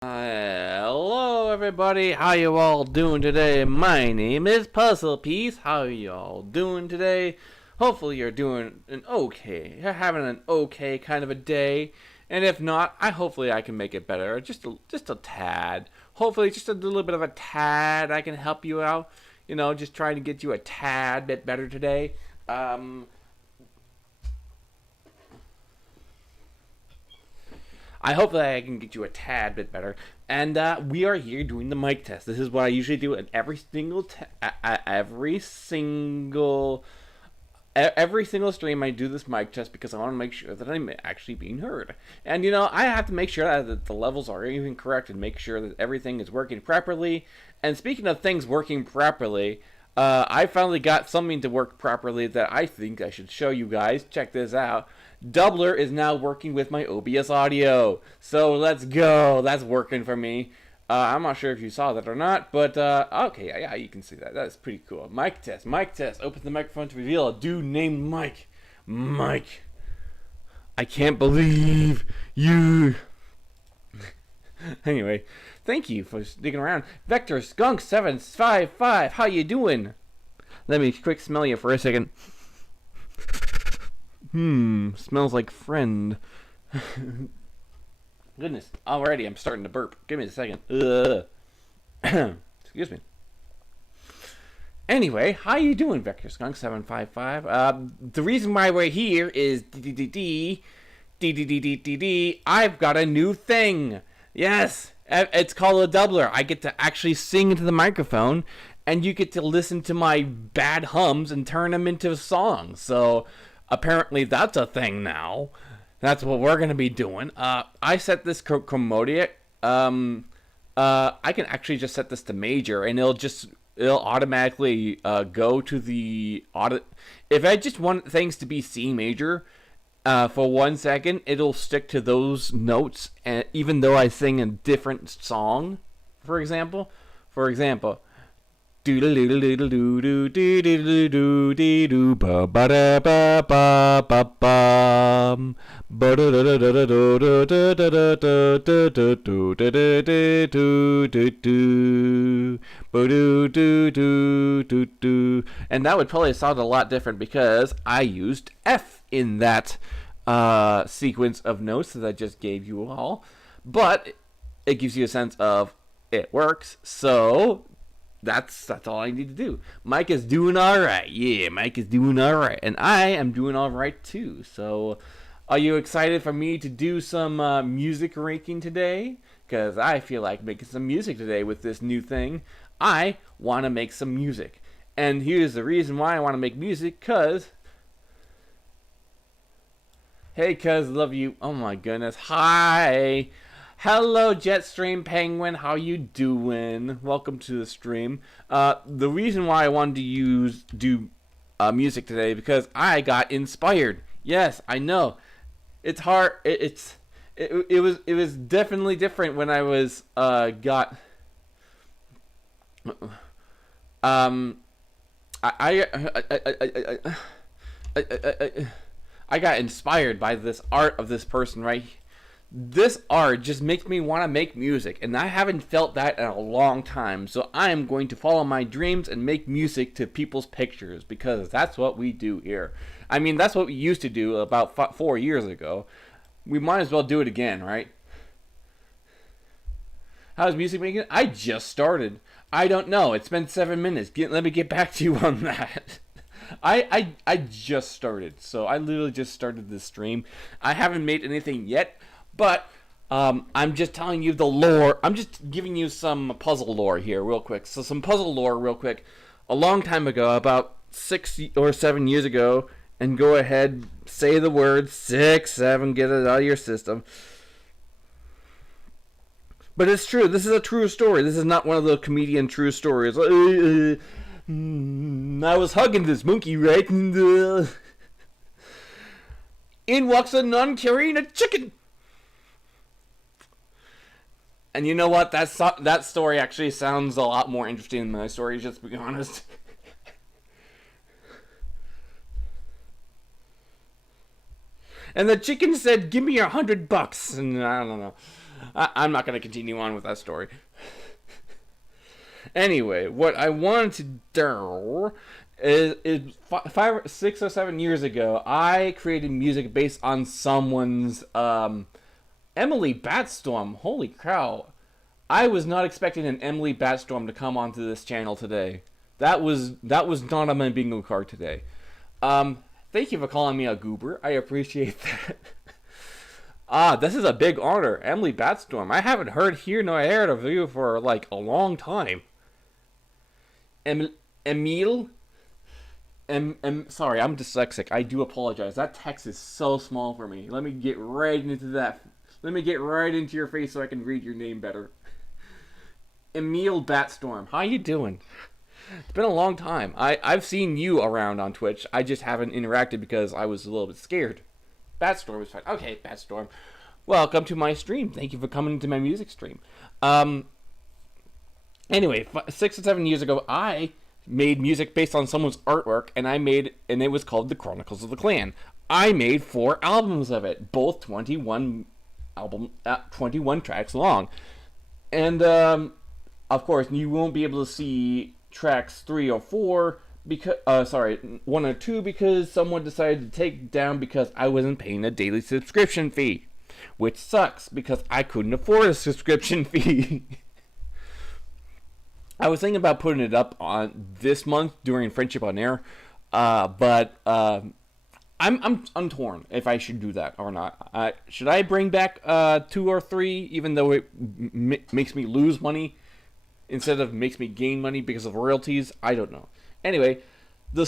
Hello everybody, how you all doing today? My name is Puzzle Piece. How you all doing today? Hopefully you're doing an okay. You're having an okay kind of a day. And if not, hopefully I can make it better. Just a tad. Hopefully just a little bit of a tad I can help you out. Just trying to get you a tad bit better today. I hope that I can get you a tad bit better. And we are here doing the mic test. This is what I usually do in every single stream. I do this mic test because I want to make sure that I'm actually being heard. And I have to make sure that the levels are even correct and make sure that everything is working properly. And speaking of things working properly, I finally got something to work properly that I think I should show you guys. Check this out. Doubler is now working with my OBS audio. So let's go. That's working for me. I'm not sure if you saw that or not, but okay, yeah, you can see that. That's pretty cool. Mic test, mic test. Open the microphone to reveal a dude named Mike. Mike. I can't believe you. Anyway, thank you for sticking around. Vector Skunk 755, how you doing? Let me quick smell you for a second. Smells like friend. Goodness, already I'm starting to burp. Give me a second. Excuse me. Anyway, how you doing, Vector Skunk 755? The reason why we're here is I've got a new thing. Yes, it's called a doubler. I get to actually sing into the microphone, and you get to listen to my bad hums and turn them into songs. So apparently that's a thing now. That's what we're gonna be doing. I set this chromatic. I can actually just set this to major, and it'll automatically go to the audit. If I just want things to be C major, for 1 second, it'll stick to those notes, and even though I sing a different song, for example. And that would probably sound a lot different because I used F in that sequence of notes that I just gave you all. But it gives you a sense of it works. So that's all I need to do. Mike is doing all right. Yeah, Mike is doing all right, and I am doing all right too. So, are you excited for me to do some music ranking today? Because I feel like making some music today with this new thing. I want to make some music, and here's the reason why I want to make music. Cause, hey, cuz love you. Oh my goodness. Hi. Hello, Jetstream Penguin. How you doing? Welcome to the stream. The reason why I wanted to do music today because I got inspired. Yes, I know. It's hard. It was definitely different when I was got um I got inspired by this art of this person right. This art just makes me want to make music, and I haven't felt that in a long time. So I am going to follow my dreams and make music to people's pictures because that's what we do here. I mean, that's what we used to do about 4 years ago. We might as well do it again, right? How's music making? I just started. I don't know. It's been 7 minutes. Let me get back to you on that. I just started. So I literally just started this stream. I haven't made anything yet. But I'm just telling you the lore. I'm just giving you some puzzle lore here real quick. So some puzzle lore real quick. A long time ago, about 6 or 7 years ago, and go ahead, say the word 6, 7, get it out of your system. But it's true. This is a true story. This is not one of the comedian true stories. I was hugging this monkey, right? And, in walks a nun carrying a chicken. And you know what? That story actually sounds a lot more interesting than my story, just to be honest. And the chicken said, "Give me $100." And I don't know. I'm not going to continue on with that story. Anyway, what I wanted to do is 5, 6, or 7 years ago, I created music based on someone's Emily Batstorm. Holy cow! I was not expecting an Emily Batstorm to come onto this channel today. That was not on my bingo card today. Thank you for calling me a goober. I appreciate that. This is a big honor, Emily Batstorm. I haven't heard of you for like a long time. Emile. Sorry, I'm dyslexic. I do apologize. That text is so small for me. Let me get right into that. Let me get right into your face so I can read your name better. Emile Batstorm, how you doing? It's been a long time. I've seen you around on Twitch. I just haven't interacted because I was a little bit scared. Batstorm is fine. Okay, Batstorm. Welcome to my stream. Thank you for coming to my music stream. Anyway, 6 or 7 years ago, I made music based on someone's artwork, and it was called The Chronicles of the Clan. I made 4 albums of it, both 21 tracks long. And of course, you won't be able to see tracks 3 or 4 because 1 or 2 because someone decided to take down because I wasn't paying a daily subscription fee, which sucks because I couldn't afford a subscription fee. I was thinking about putting it up on this month during Friendship on Air, but I'm torn if I should do that or not. Should I bring back 2 or 3, even though it makes me lose money instead of makes me gain money because of royalties? I don't know. Anyway, the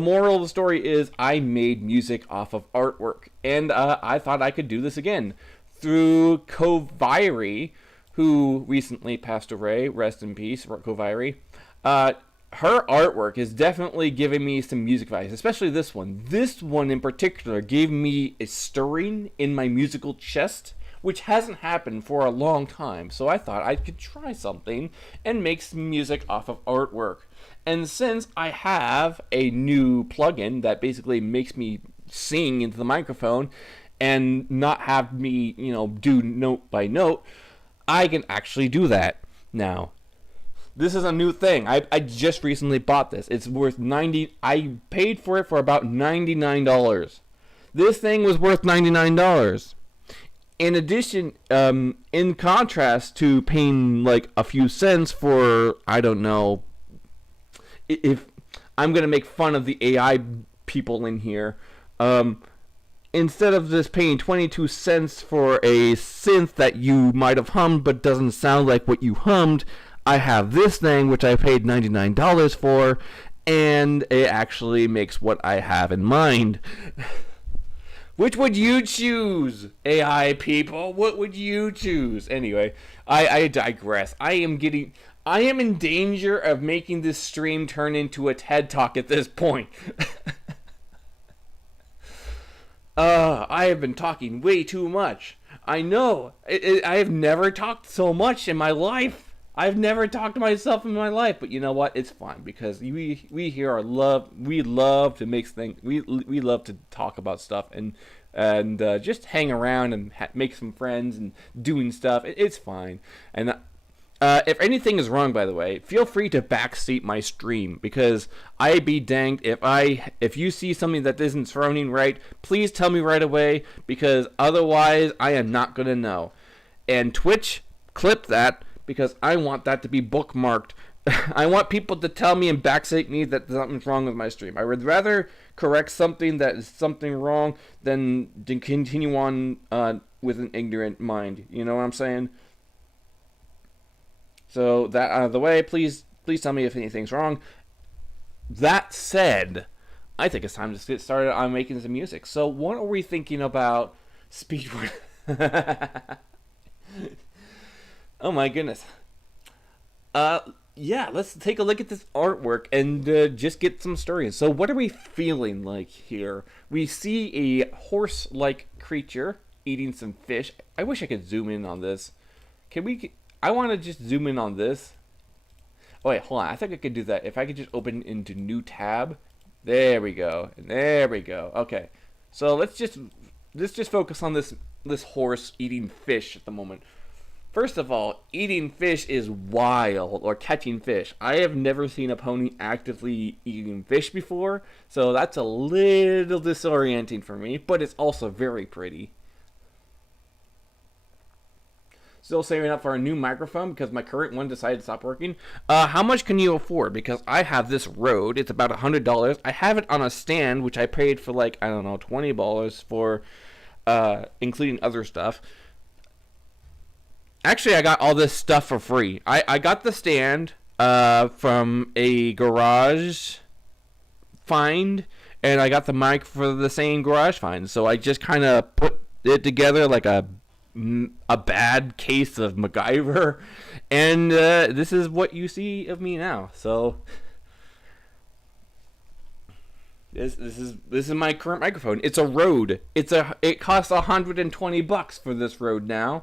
moral of the story is I made music off of artwork, and I thought I could do this again through Koviri, who recently passed away. Rest in peace, Koviri. Her artwork is definitely giving me some music vibes, especially this one. This one in particular gave me a stirring in my musical chest, which hasn't happened for a long time. So I thought I could try something and make some music off of artwork. And since I have a new plugin that basically makes me sing into the microphone and not have me, do note by note, I can actually do that now. This is a new thing. I just recently bought this. It's worth I paid for it for about $99. This thing was worth $99. In addition, in contrast to paying like a few cents for, I don't know, if I'm going to make fun of the AI people in here, instead of just paying 22 cents for a synth that you might have hummed but doesn't sound like what you hummed, I have this thing which I paid $99 for, and it actually makes what I have in mind. Which would you choose, AI people? What would you choose? Anyway, I digress. I am in danger of making this stream turn into a TED Talk at this point. I have been talking way too much. I know. I have never talked so much in my life. I've never talked to myself in my life, but you know what? It's fine because we here we love to make things. We love to talk about stuff and just hang around and make some friends and doing stuff. It's fine. And if anything is wrong, by the way, feel free to backseat my stream because I be danged if you see something that isn't sounding right, please tell me right away because otherwise I am not gonna know. And Twitch, clip that because I want that to be bookmarked. I want people to tell me and backseat me that something's wrong with my stream. I would rather correct something that is something wrong than to continue on with an ignorant mind. You know what I'm saying? So that out of the way, please tell me if anything's wrong. That said, I think it's time to get started on making some music. So what are we thinking about speedrun? Oh my goodness. Yeah, let's take a look at this artwork and just get some stories. So what are we feeling like here? We see a horse-like creature eating some fish. I wish I could zoom in on this. I want to just zoom in on this. Oh wait, hold on. I think I could do that. If I could just open into new tab. There we go. There we go. Okay. So let's just focus on this this horse eating fish at the moment. First of all, eating fish is wild, or catching fish. I have never seen a pony actively eating fish before, so that's a little disorienting for me, but it's also very pretty. Still saving up for a new microphone because my current one decided to stop working. How much can you afford? Because I have this Rode. It's about $100. I have it on a stand, which I paid for like, I don't know, $20 for, including other stuff. Actually, I got all this stuff for free. I got the stand from a garage find, and I got the mic for the same garage find. So I just kind of put it together like a bad case of MacGyver, and this is what you see of me now. So this is my current microphone. It's a Rode. It costs $120 for this Rode now.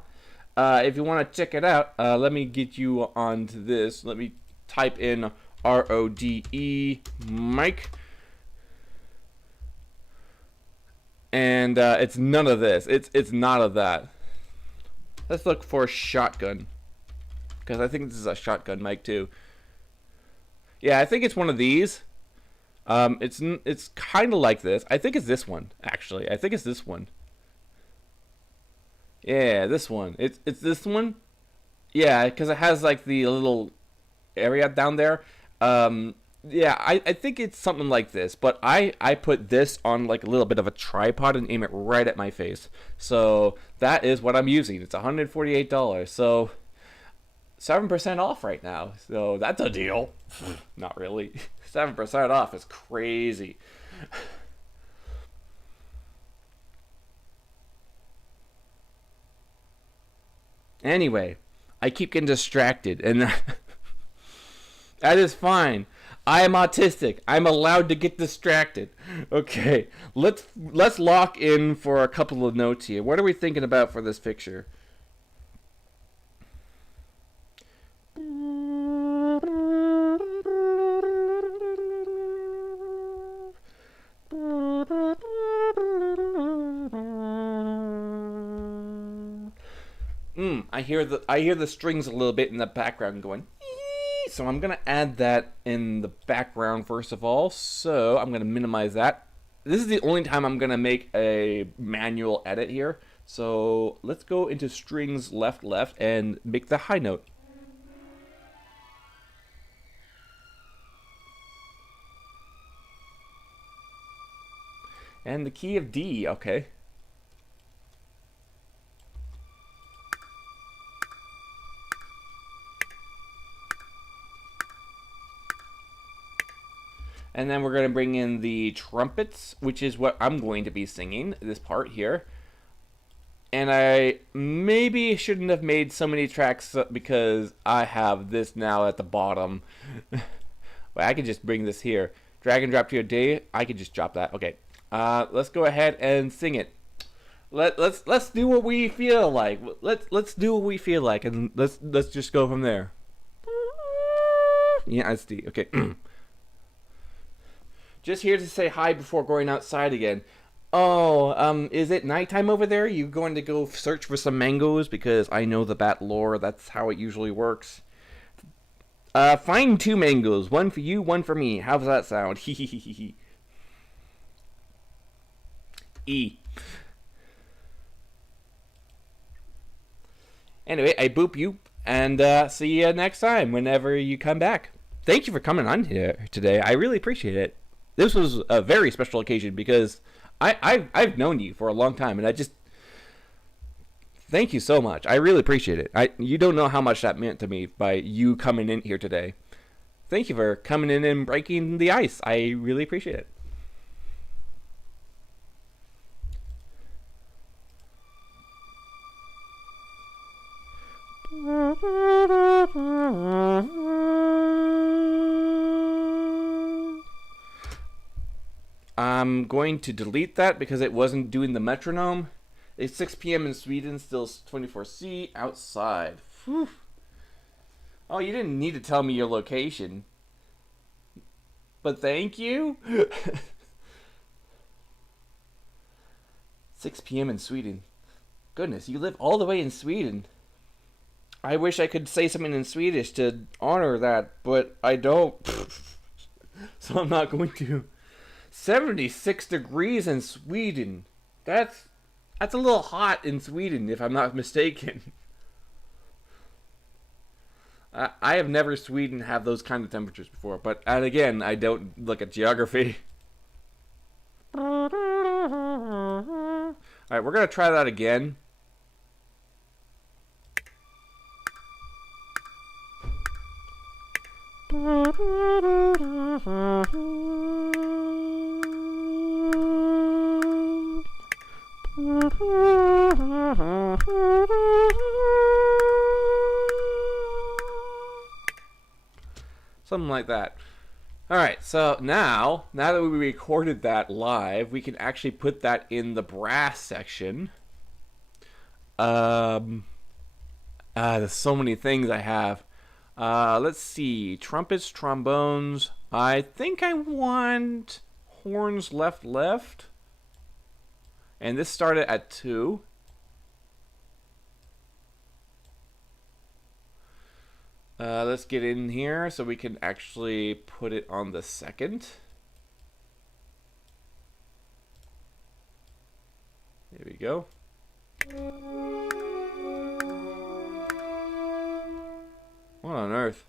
If you want to check it out, let me get you onto this. Let me type in RODE mic. And it's none of this. It's not of that. Let's look for shotgun. Because I think this is a shotgun mic too. Yeah, I think it's one of these. It's kind of like this. I think it's this one, actually. I think it's this one. Yeah, this one. It's this one. Yeah, because it has like the little area down there. Yeah, I think it's something like this. But I put this on like a little bit of a tripod and aim it right at my face. So that is what I'm using. It's $148. So 7% off right now. So that's a deal. Not really. 7% off is crazy. Anyway, I keep getting distracted, and that is fine. I am autistic. I'm allowed to get distracted. Okay, let's lock in for a couple of notes here. What are we thinking about for this picture? I hear the strings a little bit in the background going. So I'm gonna add that in the background first of all. So I'm gonna minimize that. This is the only time I'm gonna make a manual edit here. So let's go into strings left and make the high note. And the key of D, okay. And then we're going to bring in the trumpets, which is what I'm going to be singing, this part here. And I maybe shouldn't have made so many tracks because I have this now at the bottom. But I can just bring this here. Drag and drop to your day. I can just drop that. Okay. Let's go ahead and sing it. Let's do what we feel like. Let's do what we feel like, and let's just go from there. Yeah, that's D. Okay. Just here to say hi before going outside again. Oh, is it nighttime over there? You going to go search for some mangoes? Because I know the bat lore. That's how it usually works. Find 2 mangoes. One for you, one for me. How does that sound? Hee. E. Anyway, I boop you. And see you next time whenever you come back. Thank you for coming on here today. I really appreciate it. This was a very special occasion because I've known you for a long time, and I just thank you so much. I really appreciate it. You don't know how much that meant to me by you coming in here today. Thank you for coming in and breaking the ice. I really appreciate it. I'm going to delete that because it wasn't doing the metronome. It's 6 p.m. in Sweden, still 24C outside. Whew. Oh, you didn't need to tell me your location. But thank you. 6 p.m. in Sweden. Goodness, you live all the way in Sweden. I wish I could say something in Swedish to honor that, but I don't. So I'm not going to. 76 degrees in Sweden. That's a little hot in Sweden, if I'm not mistaken. I have never Sweden have those kind of temperatures before, but and again, I don't look at geography. Alright, we're gonna try that again. Something like that. Alright, so now that we recorded that live, we can actually put that in the brass section. There's so many things I have. Let's see. Trumpets, trombones. I think I want horns left. And this started at 2. Let's get in here so we can actually put it on the second. There we go. What on earth?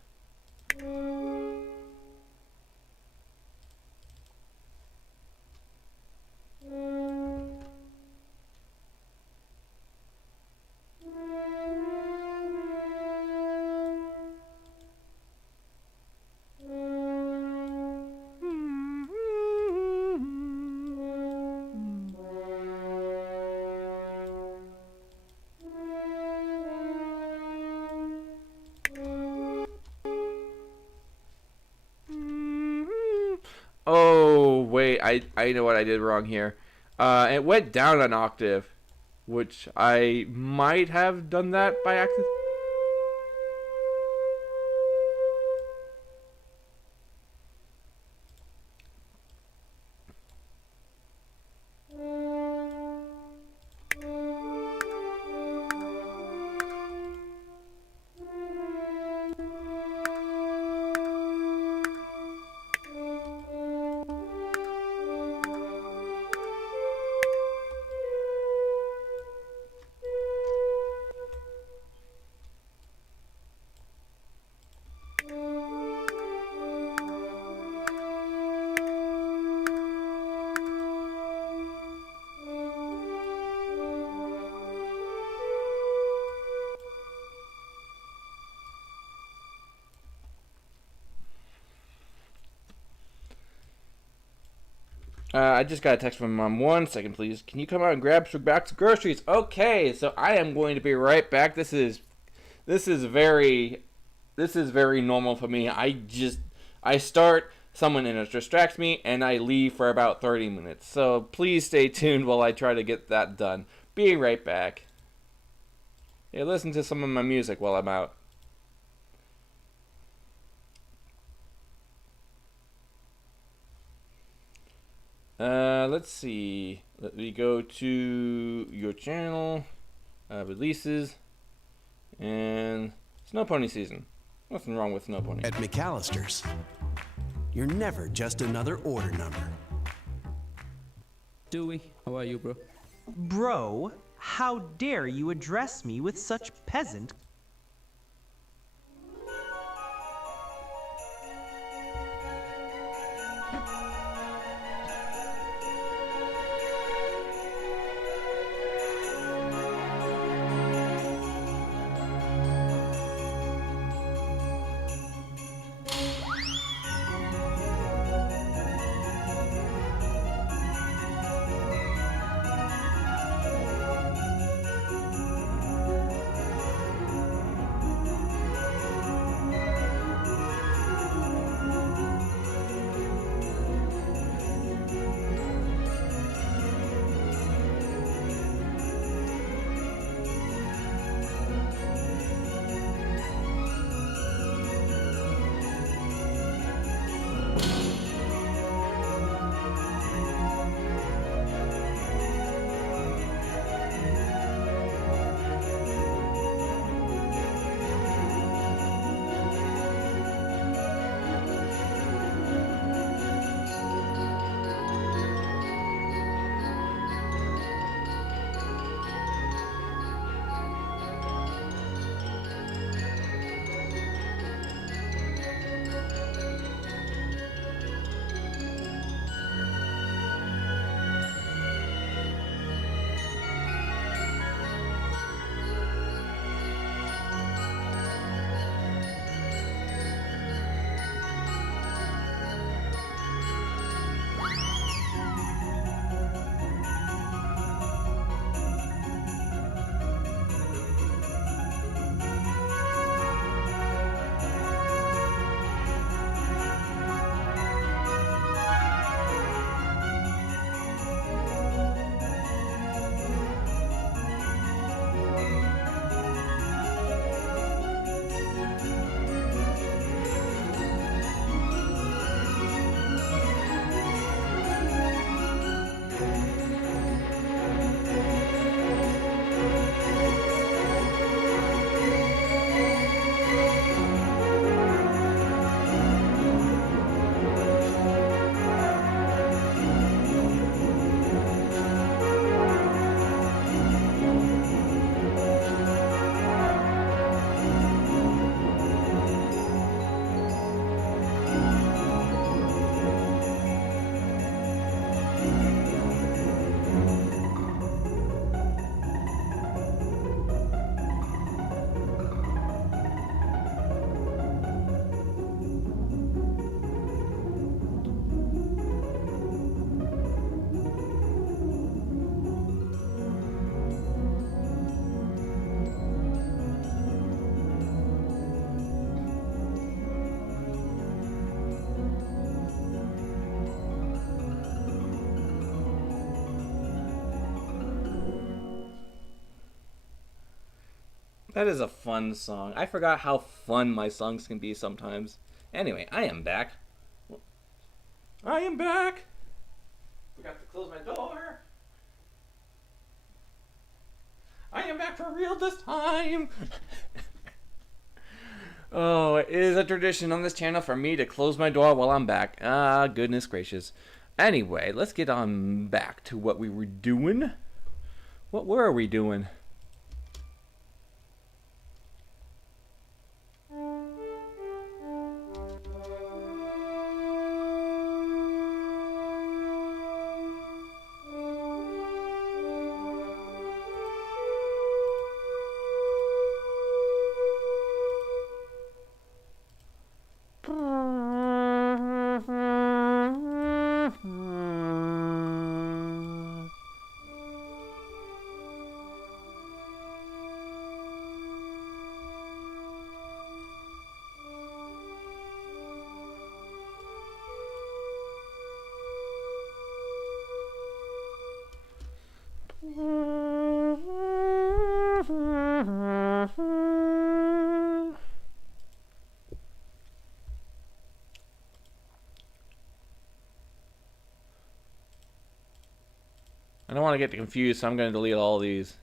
Oh, wait, I know what I did wrong here. It went down an octave, which I might have done that by accident. I just got a text from my mom. 1 second, please. Can you come out and grab some bags of groceries? Okay, so I am going to be right back. This is very normal for me. I start, someone distracts me, and I leave for about 30 minutes. So please stay tuned while I try to get that done. Be right back. Hey, listen to some of my music while I'm out. Let's see. Let me go to your channel, releases, and Snow Pony season. Nothing wrong with Snow Pony. At McAllister's, you're never just another order number. Dewey, how are you, bro? Bro, how dare you address me with such peasant? That is a fun song. I forgot how fun my songs can be sometimes. Anyway, I am back. I am back. Forgot to close my door. I am back for real this time. Oh, it is a tradition on this channel for me to close my door while I'm back. Ah, goodness gracious. Anyway, let's get on back to what we were doing. What were we doing? I don't want to get confused, so I'm going to delete all these.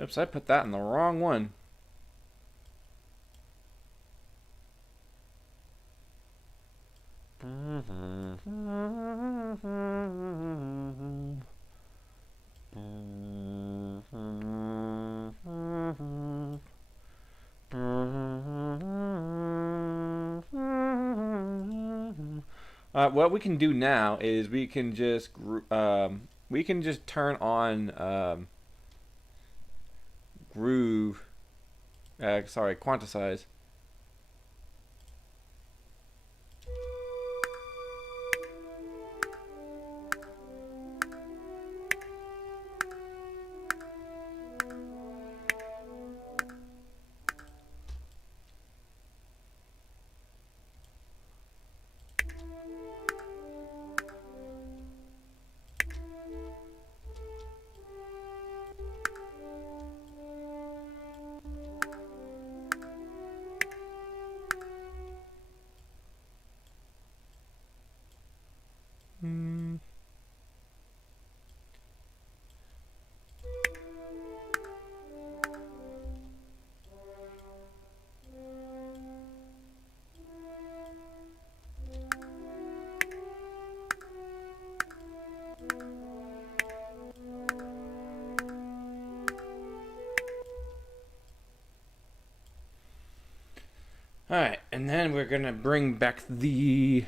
Oops, I put that in the wrong one. What we can do now is we can just turn on groove. Sorry, quantize. Alright, and then we're gonna bring back the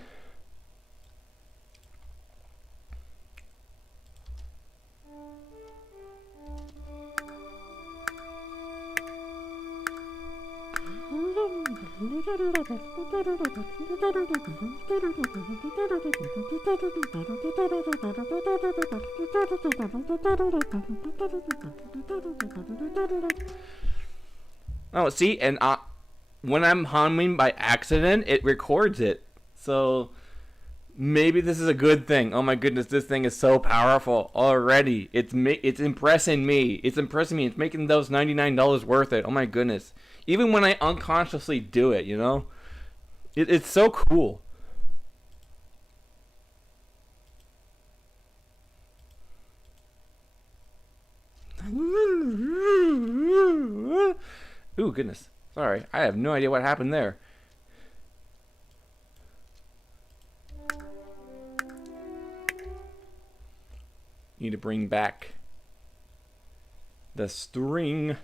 oh, see, and when I'm humming by accident, it records it. So maybe this is a good thing. Oh my goodness, this thing is so powerful already. It's impressing me. It's impressing me. It's making those $99 worth it. Oh my goodness. Even when I unconsciously do it, you know? It's so cool. Ooh, goodness. Sorry, I have no idea what happened there. Need to bring back the string.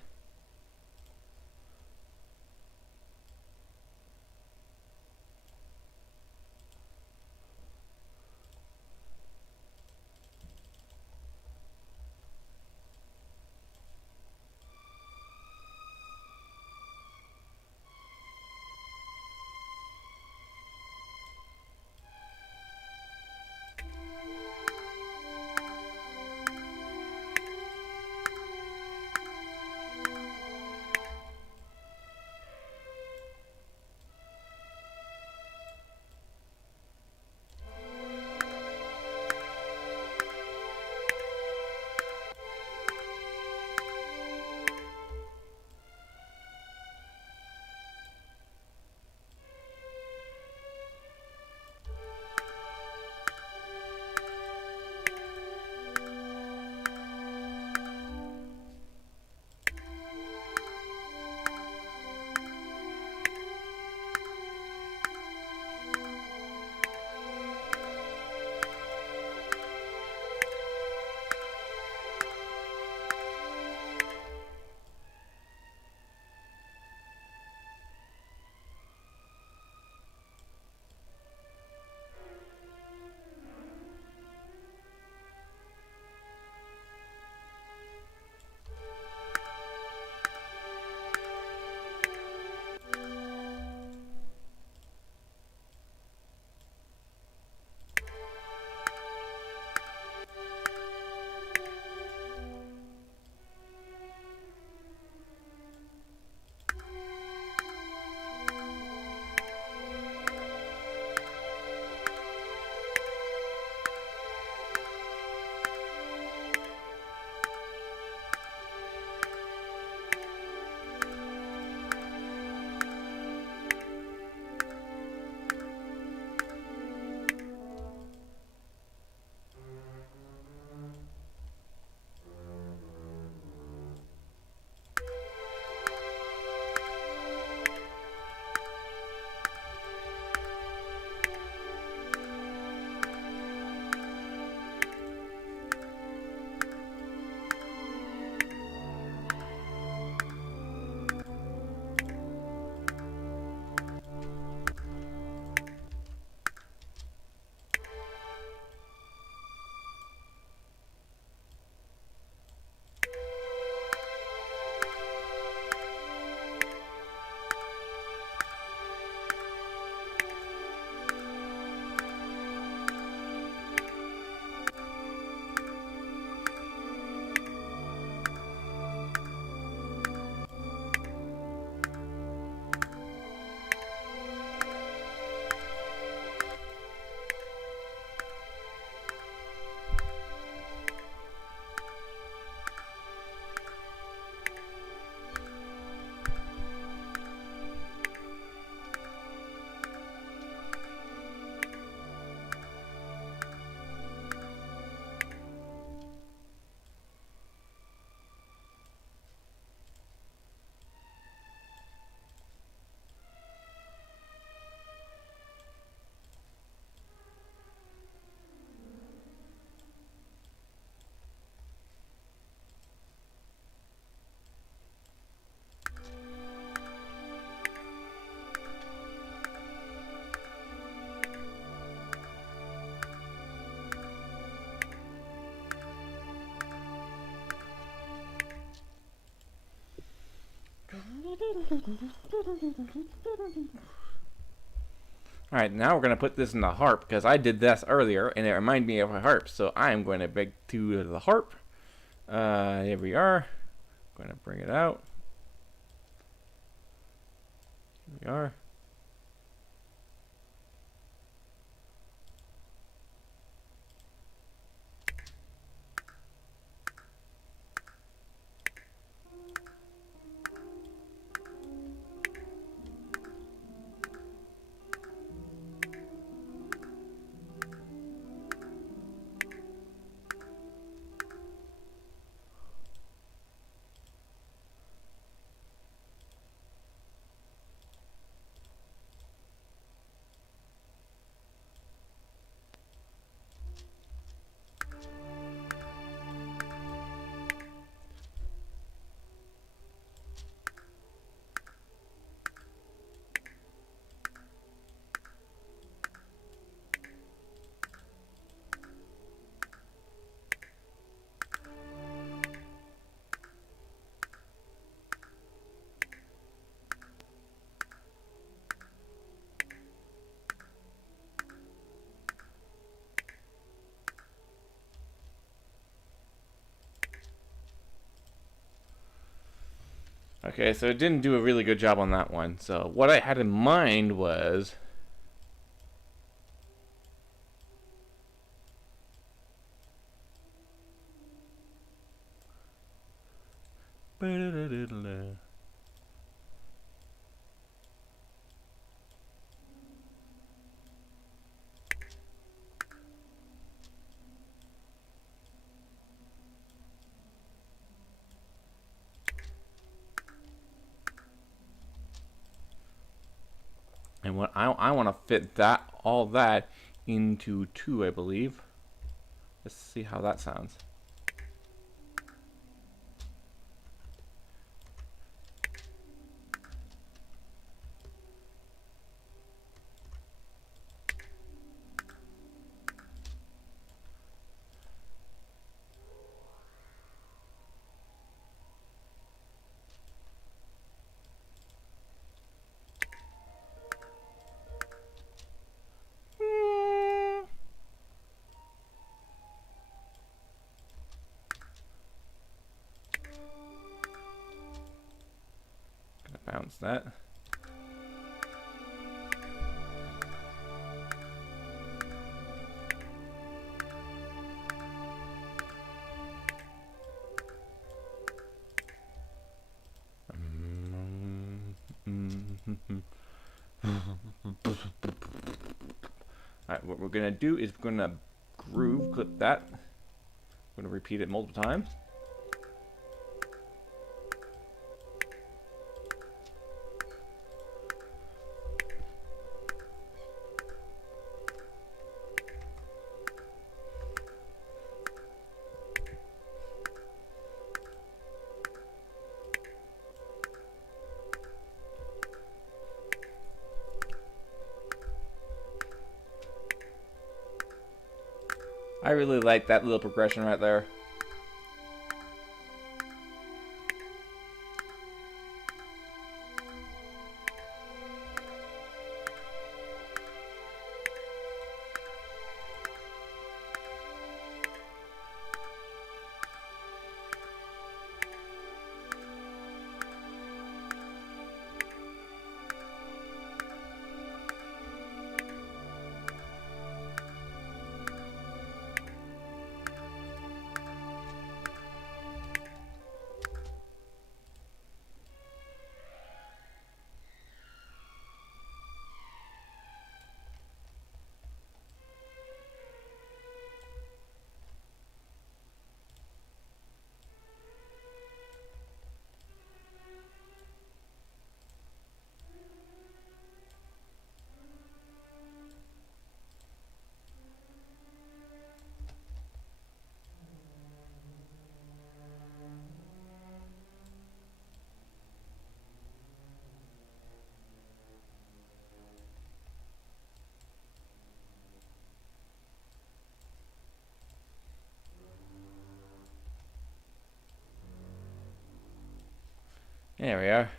Alright, now we're going to put this in the harp, because I did this earlier, and it reminded me of a harp, so I'm going to beg to the harp. Here we are. I'm going to bring it out. Here we are. Okay, so it didn't do a really good job on that one. So what I had in mind was... And what I want to fit all that into 2, I believe. Let's see how that sounds. Gonna bounce that. Alright, what we're gonna do is we're gonna groove clip that. We're gonna repeat it multiple times. I really like that little progression right there. There we are.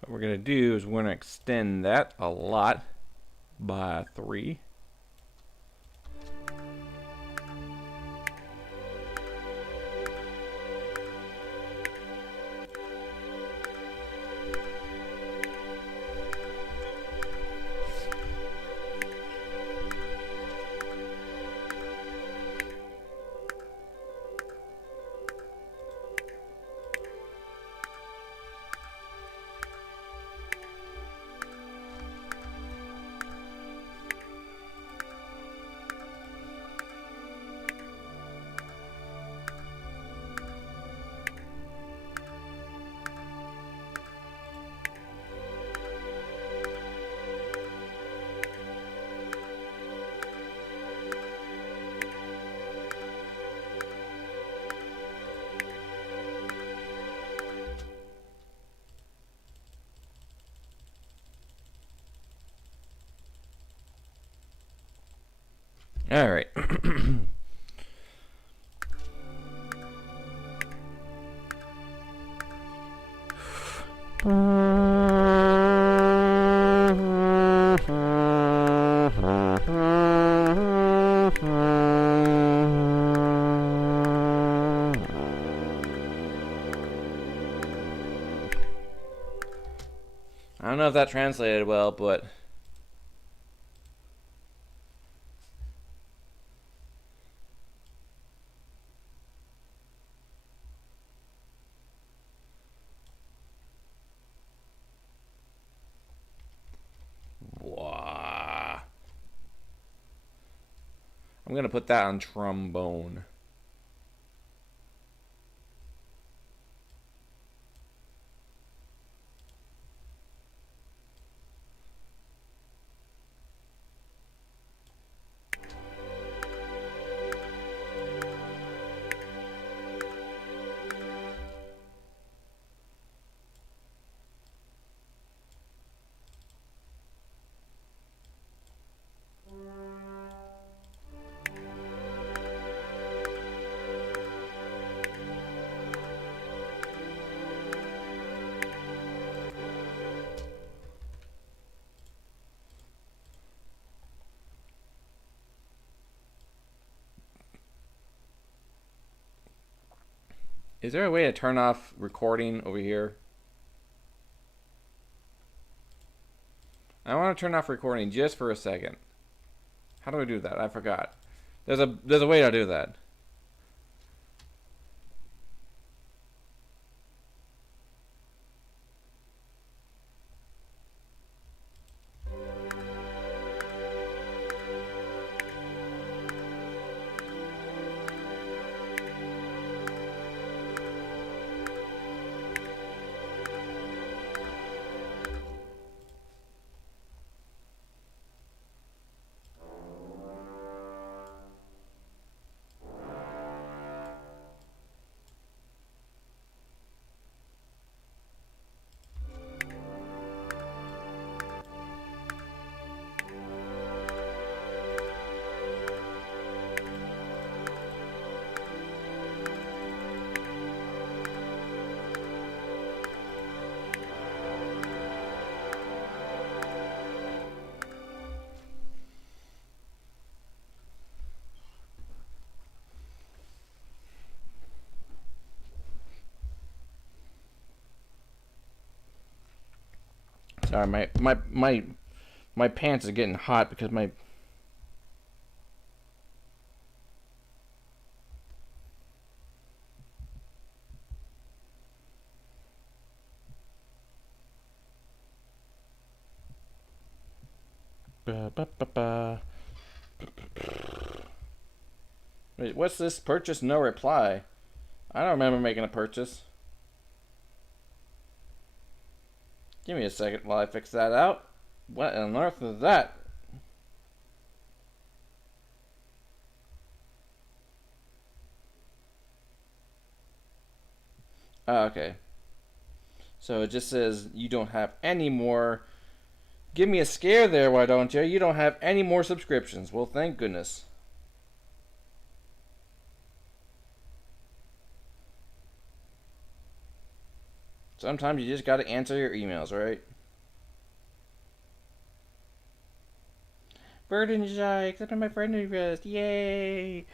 What we're going to do is we're going to extend that a lot by 3. All right. I don't know if that translated well, but wow. I'm gonna put that on trombone. Is there a way to turn off recording over here? I want to turn off recording just for a second. How do I do that? I forgot. There's a way to do that. Sorry, my pants are getting hot because my ba, ba, ba, ba. Wait, what's this? Purchase no reply. I don't remember making a purchase. Give me a second while I fix that out. What on earth is that? Oh, okay. So it just says you don't have any more. Give me a scare there, why don't you? You don't have any more subscriptions. Well, thank goodness. Sometimes you just gotta answer your emails, right? Burden Jai, accepted my friend request. Yay!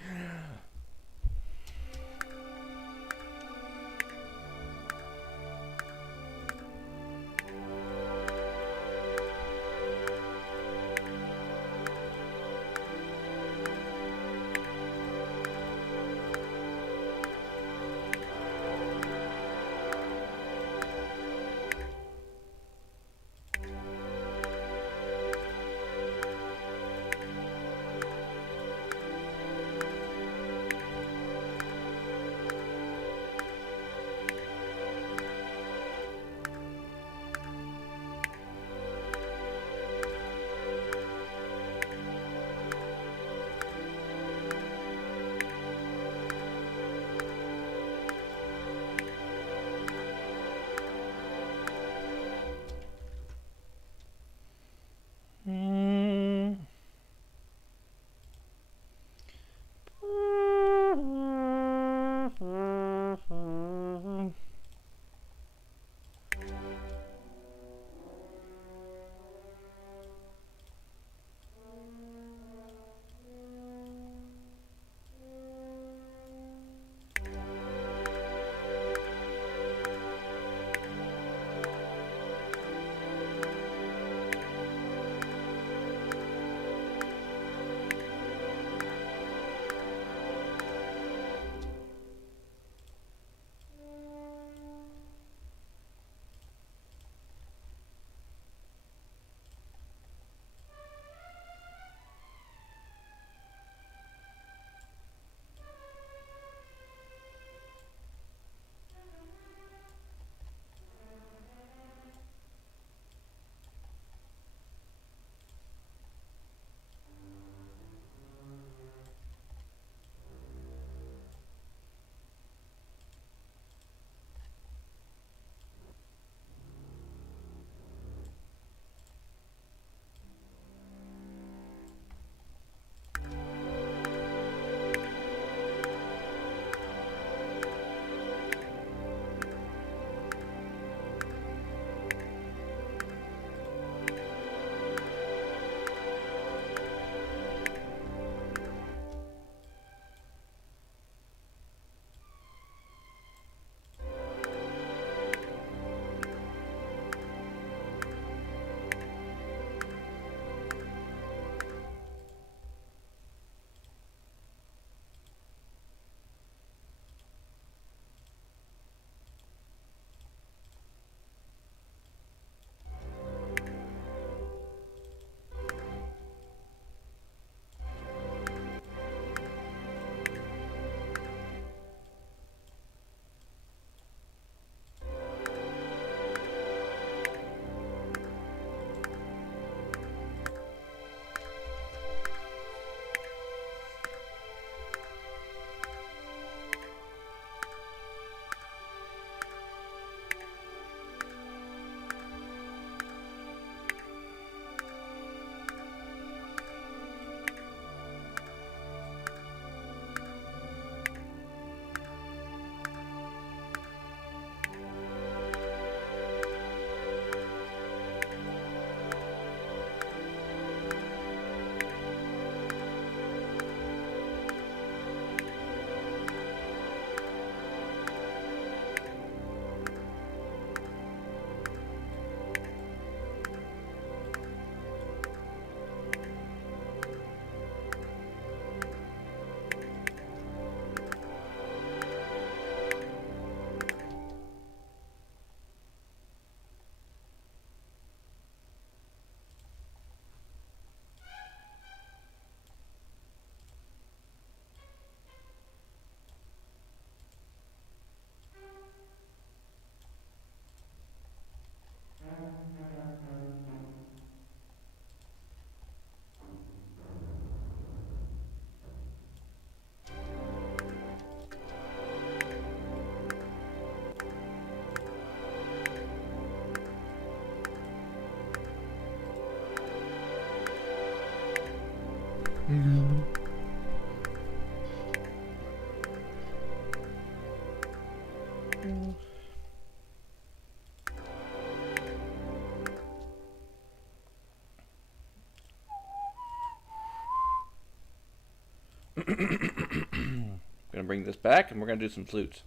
Gonna bring this back and we're gonna do some flutes.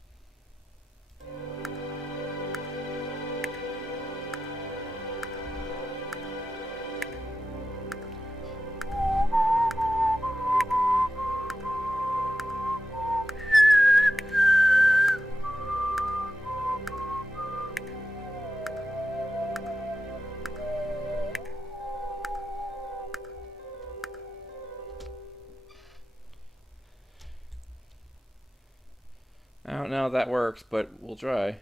I don't know how that works, but we'll try.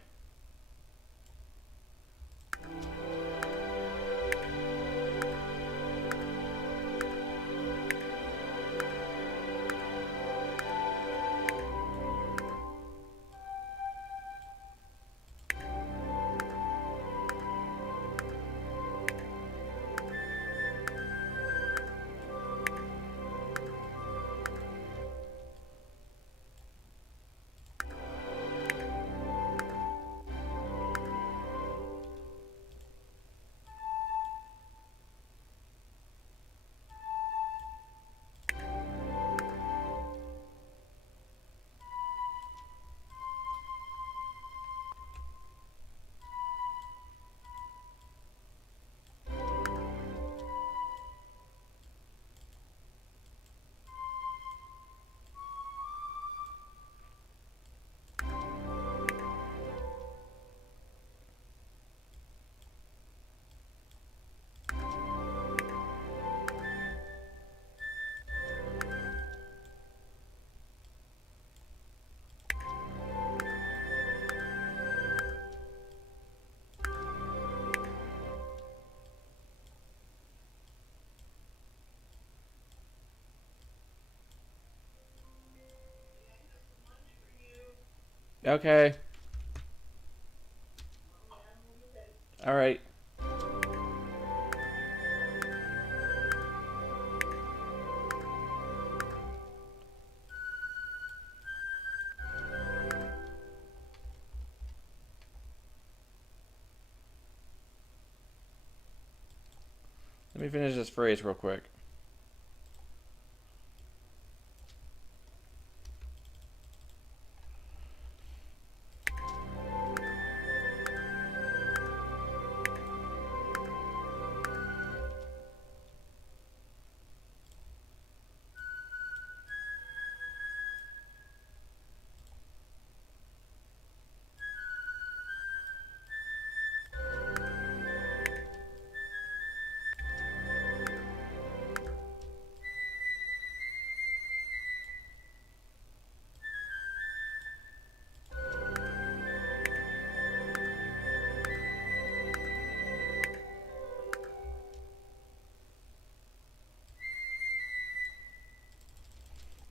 Okay. All right. Let me finish this phrase real quick.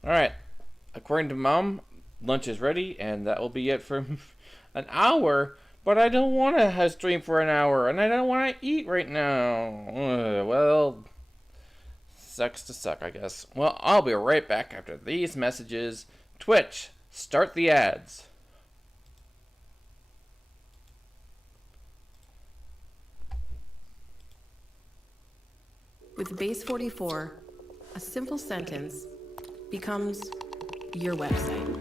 All right. According to Mom, lunch is ready, and that will be it for an hour. But I don't want to stream for an hour, and I don't want to eat right now. Well, sucks to suck, I guess. Well, I'll be right back after these messages. Twitch, start the ads. With Base 44, a simple sentence becomes your website.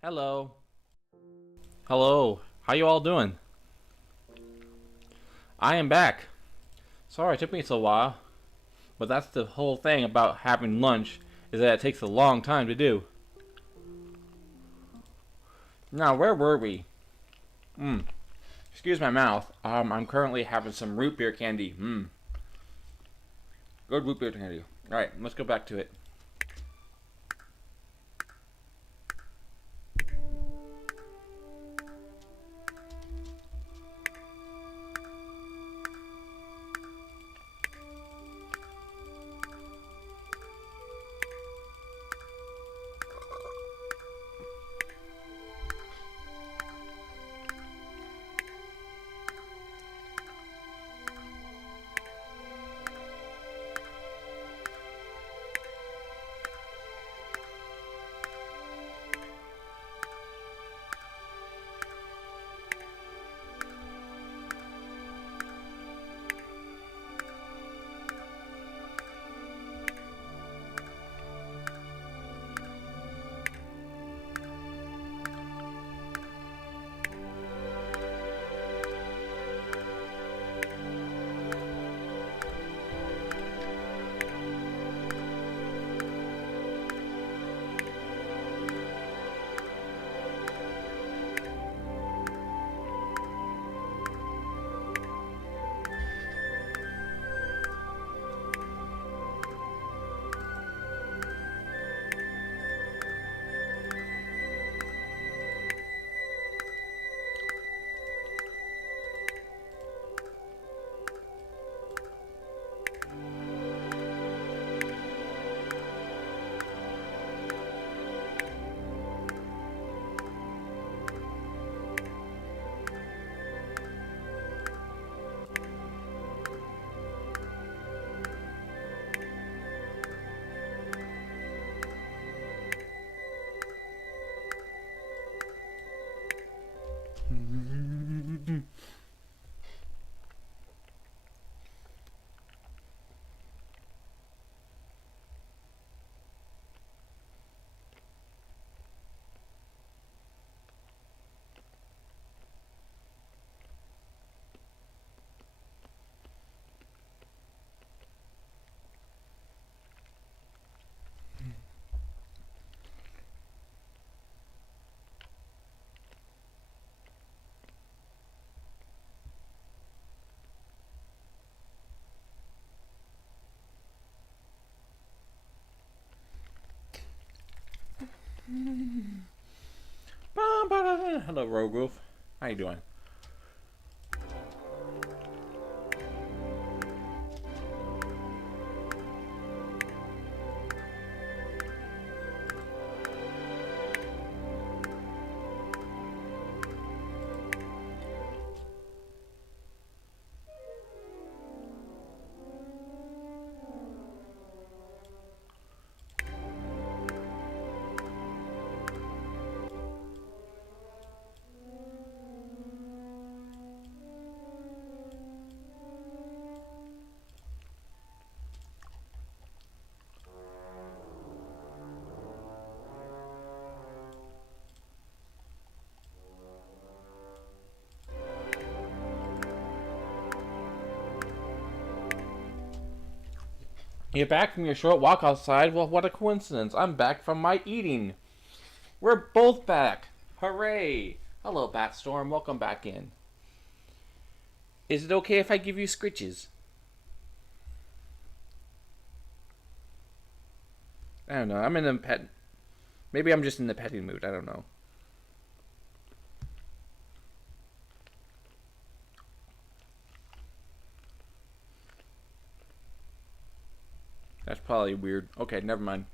Hello. Hello. How you all doing? I am back. Sorry it took me so while, but that's the whole thing about having lunch, is that it takes a long time to do. Now, where were we? Excuse my mouth. I'm currently having some root beer candy. Good root beer candy. Alright, let's go back to it. Hello, Rogue Wolf. How you doing? You're back from your short walk outside? Well, what a coincidence. I'm back from my eating. We're both back. Hooray! Hello, Batstorm. Welcome back in. Is it okay if I give you scritches? I don't know. I'm in the pet. Maybe I'm just in the petting mood. I don't know. That's probably weird. Okay, never mind.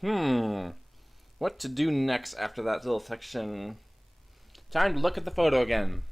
What to do next after that little section? Time to look at the photo again.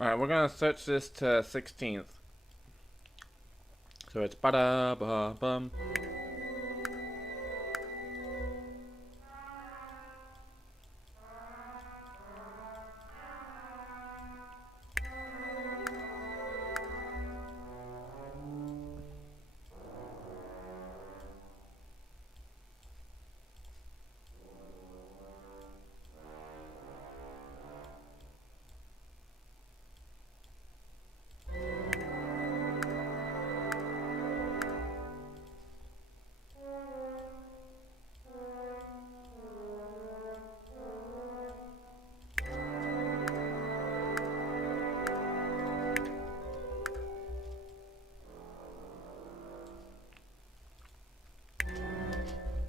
Alright, we're gonna switch this to 16th. So it's ba-da ba bum.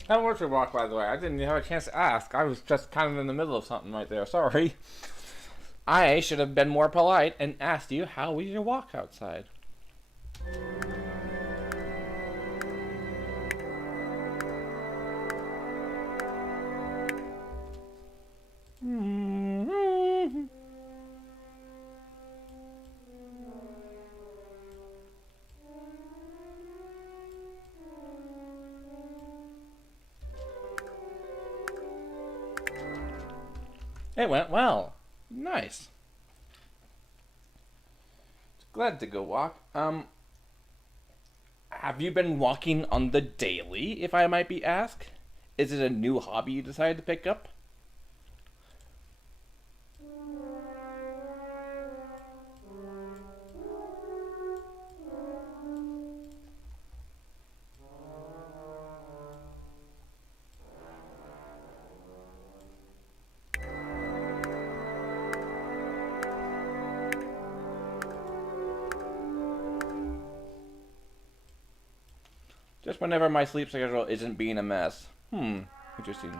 How was your walk, by the way? I didn't have a chance to ask. I was just kind of in the middle of something right there. Sorry. I should have been more polite and asked you how was your walk outside. It went well. Nice. Glad to go walk. Have you been walking on the daily, if I might be asked? Is it a new hobby you decided to pick up? Just whenever my sleep schedule isn't being a mess. Interesting.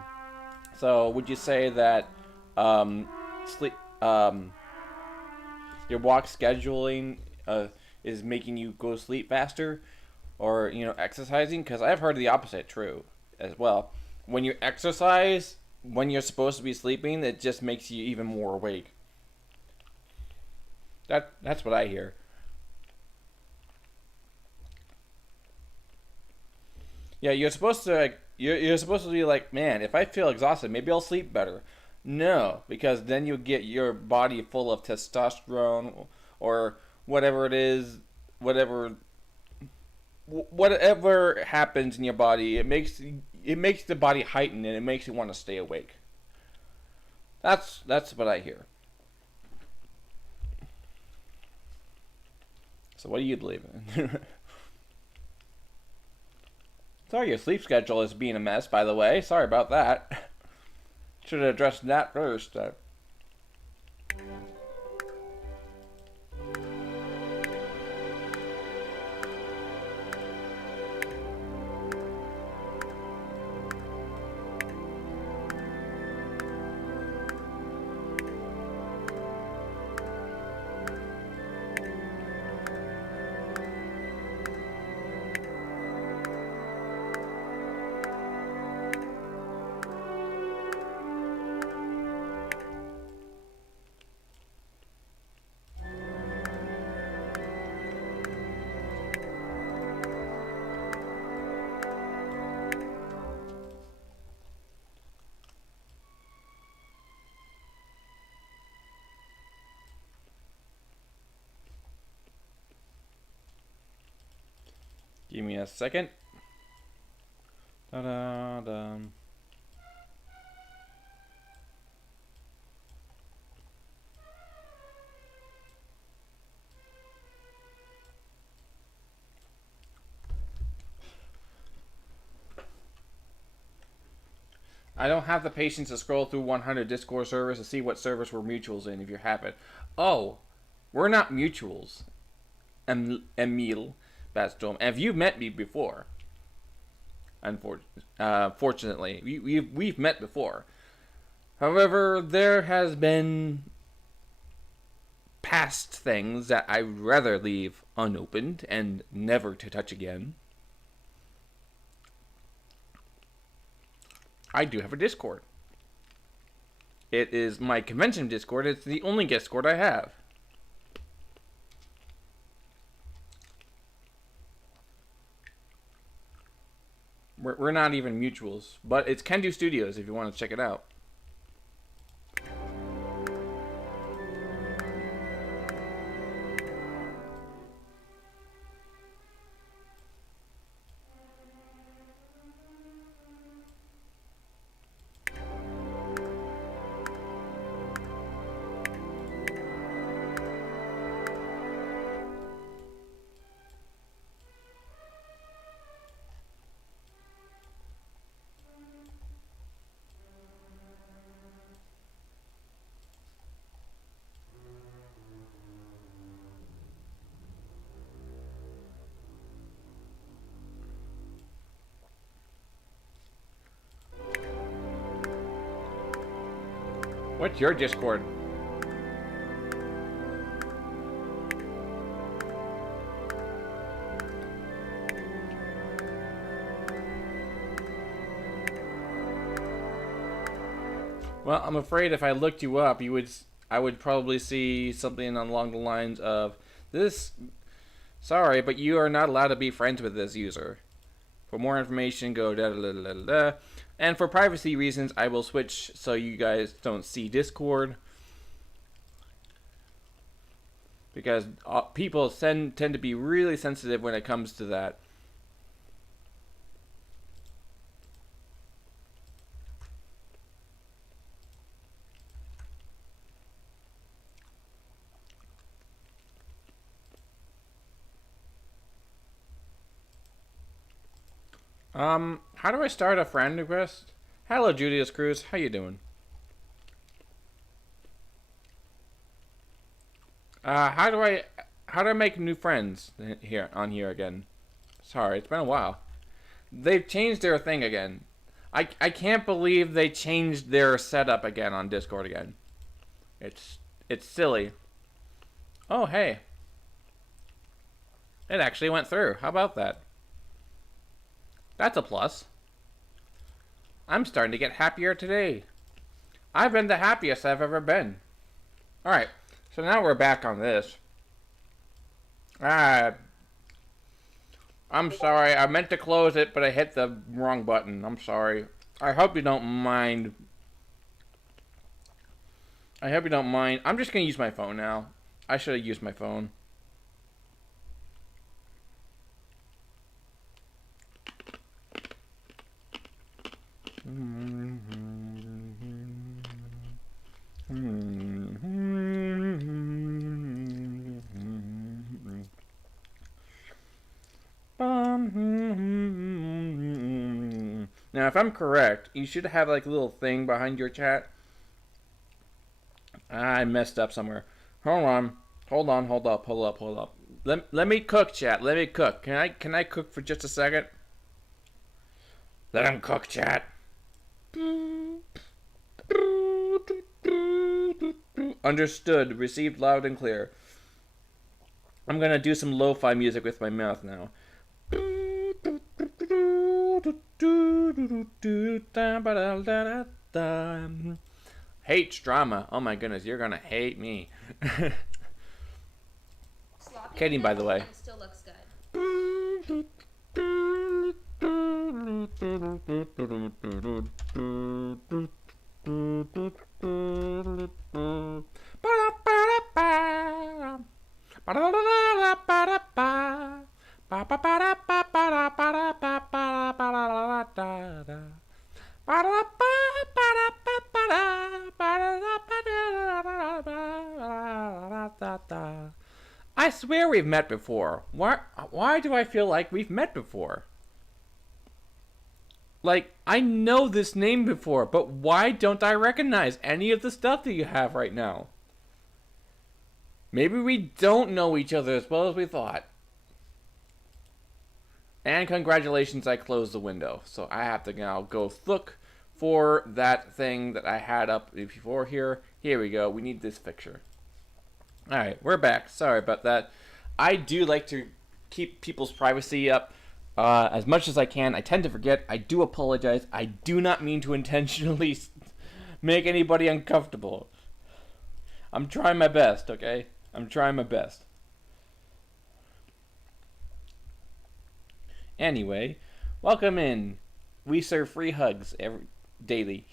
So, would you say that sleep your walk scheduling is making you go to sleep faster, or exercising? Because I've heard the opposite true as well. When you exercise when you're supposed to be sleeping, it just makes you even more awake. That's what I hear. Yeah, you're supposed to you're supposed to be like, man, if I feel exhausted, maybe I'll sleep better. No, because then you get your body full of testosterone or whatever it is, whatever happens in your body, it makes the body heighten and it makes you want to stay awake. That's what I hear. So what do you believe in? Sorry, your sleep schedule is being a mess, by the way. Sorry about that. Should have addressed that first. Give me a second. Da-da-da. I don't have the patience to scroll through 100 Discord servers to see what servers we're mutuals in if you have it. Oh, we're not mutuals. Emil Batstorm. And you've met me before. Fortunately, we've met before. However, there has been past things that I'd rather leave unopened and never to touch again. I do have a Discord. It is my convention Discord. It's the only Discord I have. We're not even mutuals, but it's Can Do Studios if you want to check it out. What's your Discord? Well, I'm afraid if I looked you up, I would probably see something along the lines of this. Sorry, but you are not allowed to be friends with this user. For more information, go da da da da da. And for privacy reasons, I will switch so you guys don't see Discord. Because people tend to be really sensitive when it comes to that. How do I start a friend request? Hello, Julius Cruz. How you doing? How do I make new friends here again? Sorry, it's been a while. They've changed their thing again. I can't believe they changed their setup again on Discord again. It's silly. Oh, hey. It actually went through. How about that? That's a plus. I'm starting to get happier today. I've been the happiest I've ever been. Alright, so now we're back on this. I'm sorry, I meant to close it, but I hit the wrong button. I'm sorry. I hope you don't mind. I hope you don't mind. I'm just gonna use my phone now. I should have used my phone. Now, if I'm correct, you should have like a little thing behind your chat. I messed up somewhere. Hold up. Let me cook, chat. Let me cook. Can I cook for just a second? Let him cook, chat. Understood. Received loud and clear. I'm gonna do some lo-fi music with my mouth now. Hates drama. Oh my goodness, you're gonna hate me. Kidding, by the way. Still looks good. I swear we've met before. Why do I feel like we've met before? Like, I know this name before, but why don't I recognize any of the stuff that you have right now? Maybe we don't know each other as well as we thought. And congratulations, I closed the window. So I have to now go look for that thing that I had up before here. Here we go. We need this picture. Alright, we're back. Sorry about that. I do like to keep people's privacy up as much as I can. I tend to forget. I do apologize. I do not mean to intentionally make anybody uncomfortable. I'm trying my best, okay? I'm trying my best. Anyway, welcome in. We serve free hugs daily.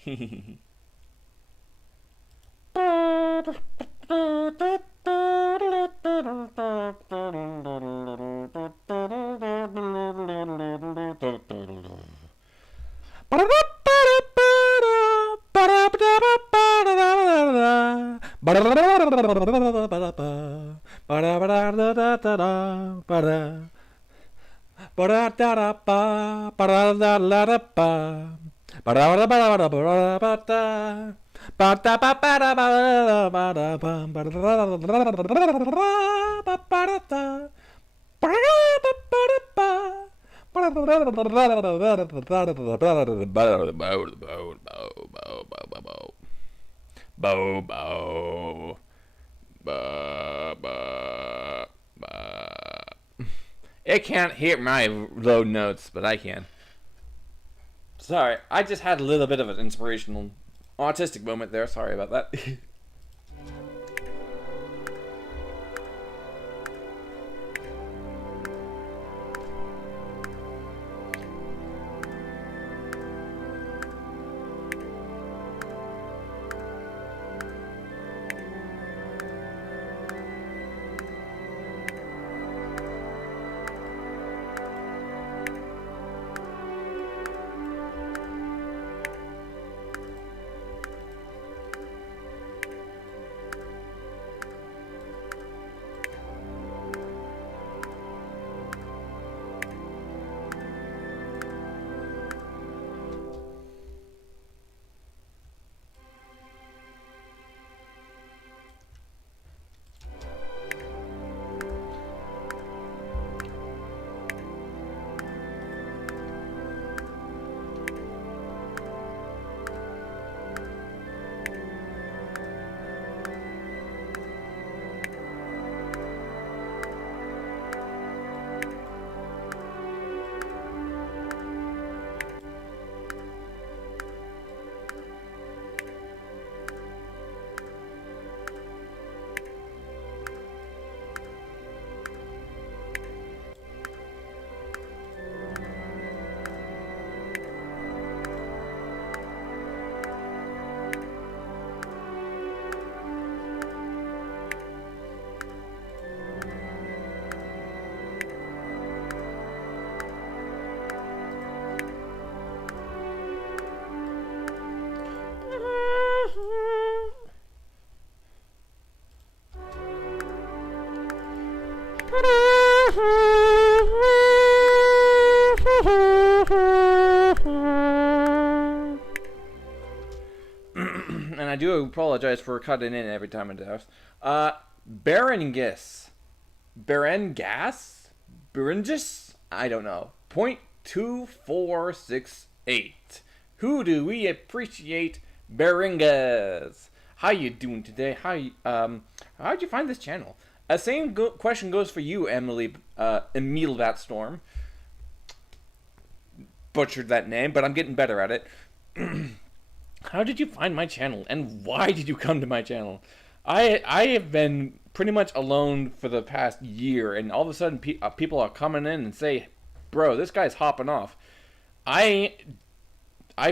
Bow bow. Ba, ba, ba. It can't hear my low notes, but I can. Sorry, I just had a little bit of an inspirational autistic moment there. Sorry about that. And I do apologize for cutting in every time it does. Berengus. Berengas? Berengis? I don't know. 0.2468. Who do we appreciate Berengas? How you doing today? How'd you find this channel? Same question goes for you, Emily, Emil Vatstorm. Butchered that name, but I'm getting better at it. How did you find my channel, and why did you come to my channel? I have been pretty much alone for the past year, and all of a sudden people are coming in and say, bro, this guy's hopping off. I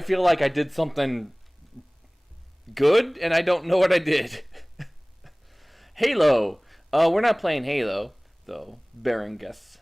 feel like I did something good, and I don't know what I did. Halo. We're not playing Halo, though. Berengus.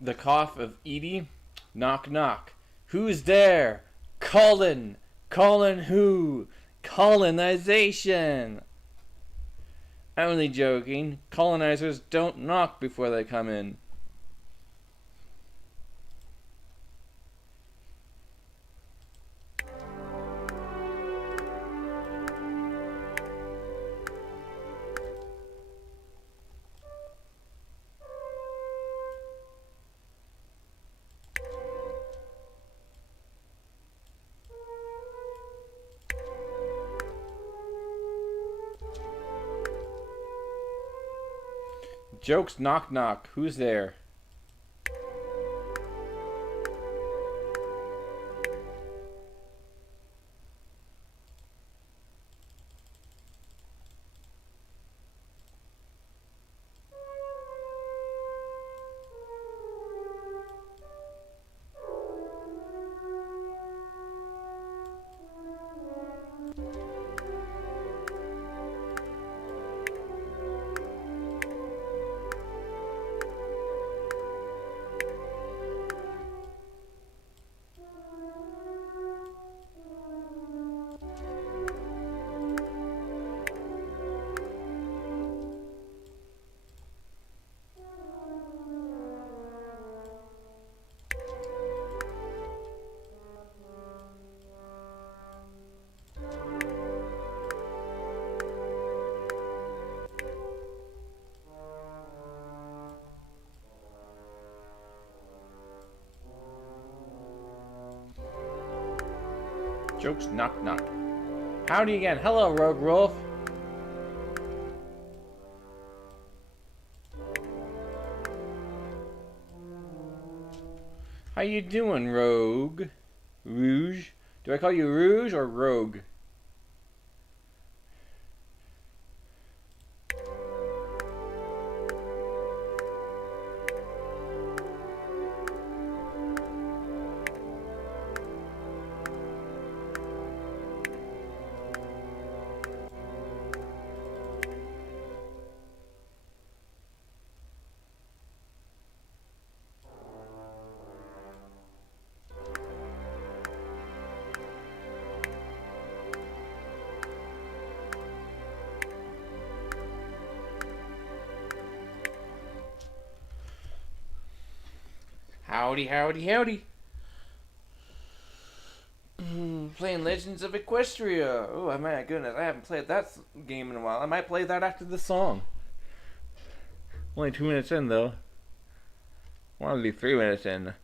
The cough of Edie. Knock, knock. Who's there? Colin. Colin who? Colonization. I'm only joking. Colonizers don't knock before they come in. Jokes, knock, knock. Who's there? Jokes, knock, knock. Howdy again. Hello, Rogue Wolf. How you doing, Rogue? Rouge? Do I call you Rouge or Rogue? Howdy, howdy, howdy. playing Legends of Equestria. Oh my goodness, I haven't played that game in a while. I might play that after the song. Only 2 minutes in though. I want to be 3 minutes in.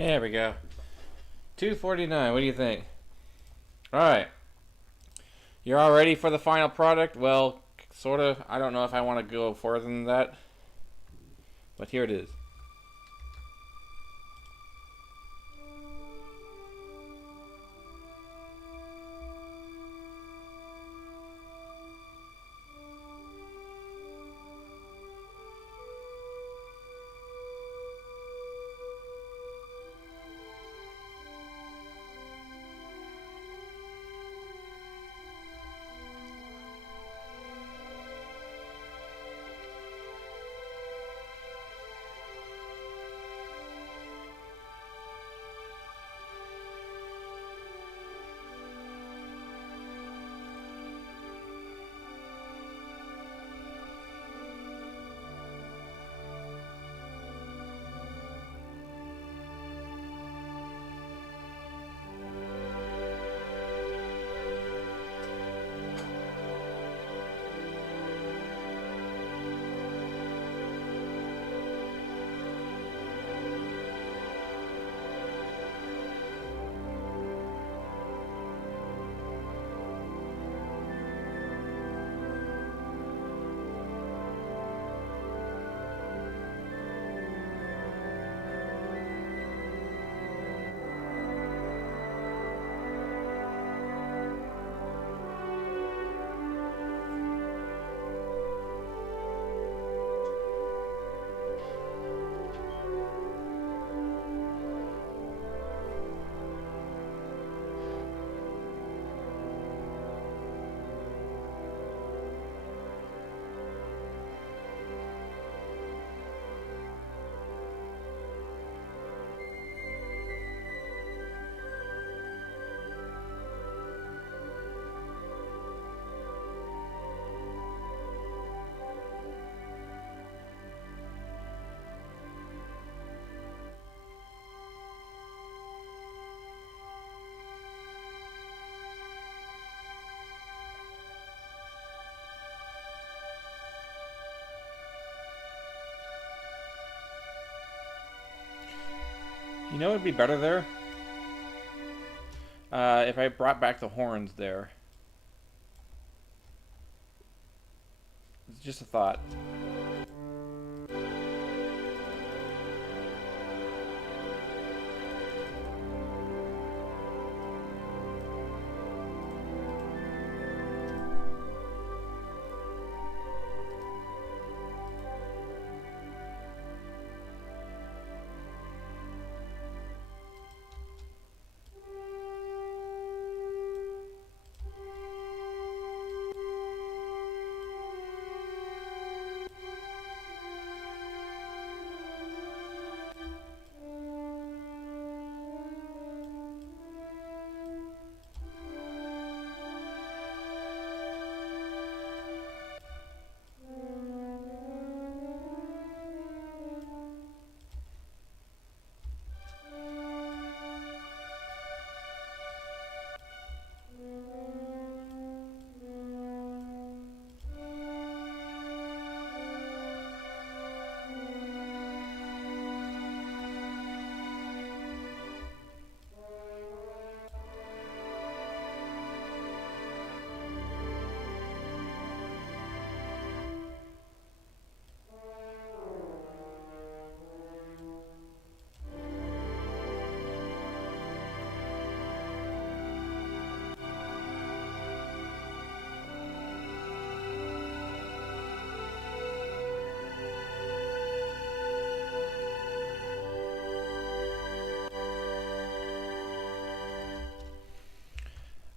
There we go. 249. What do you think? All right. You're all ready for the final product? Well, sort of. I don't know if I want to go further than that. But here it is. You know what would be better there? If I brought back the horns there. It's just a thought.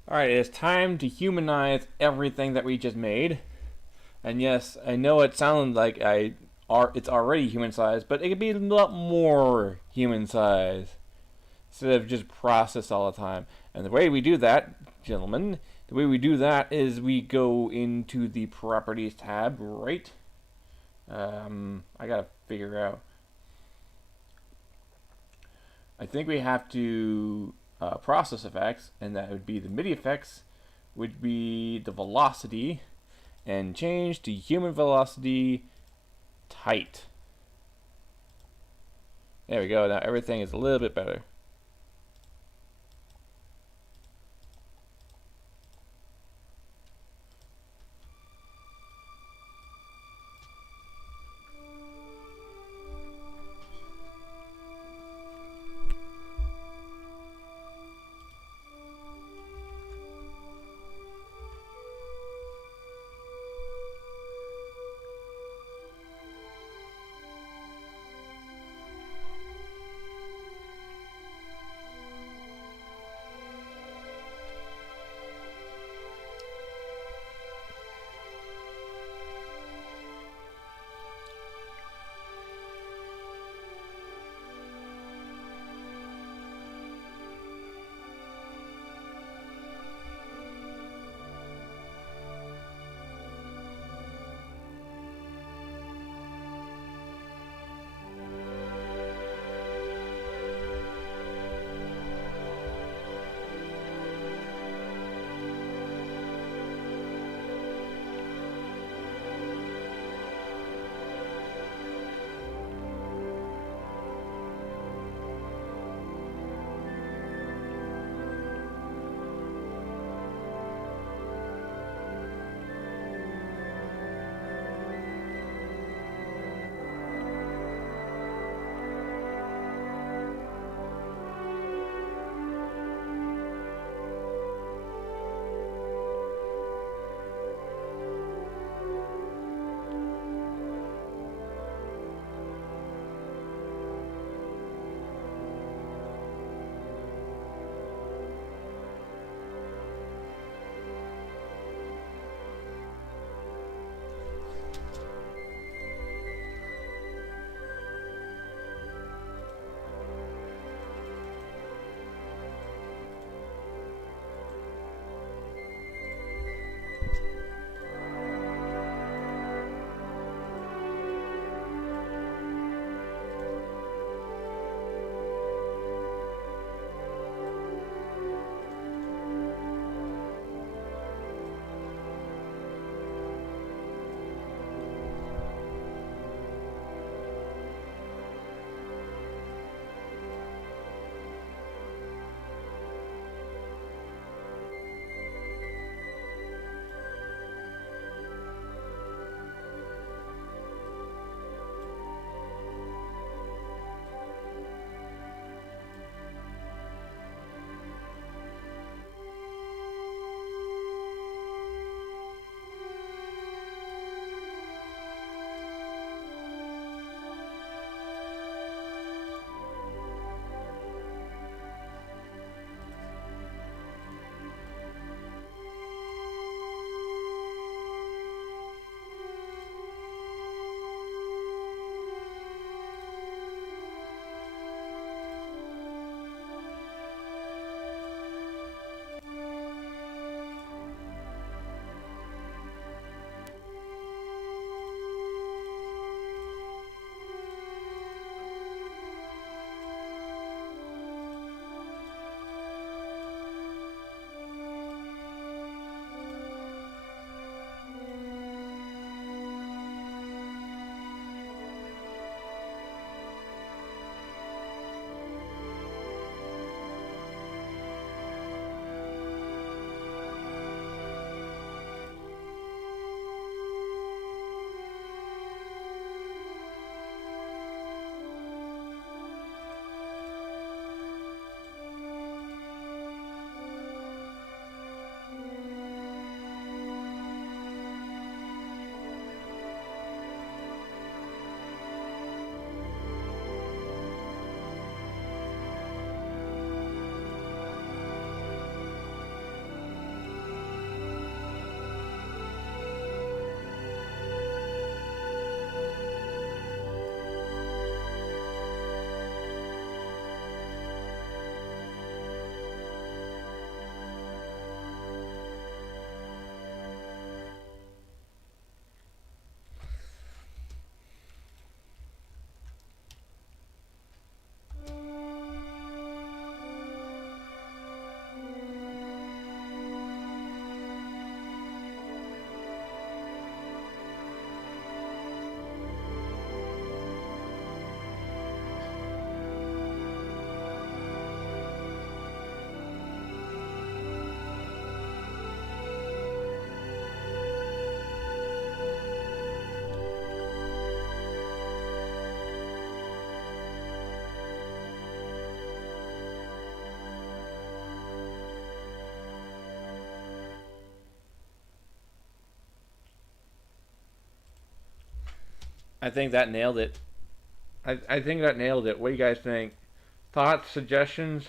Alright, it is time to humanize everything that we just made. And yes, I know it sounds like it's already human sized, but it could be a lot more human sized instead of just processed all the time. And the way we do that, gentlemen, the way we do that is we go into the properties tab, right? I gotta figure out. I think we have to process effects, and that would be the MIDI effects, would be the velocity, and change to human velocity tight. There we go. Now everything is a little bit better. I think that nailed it. I think that nailed it. What do you guys think? Thoughts, suggestions?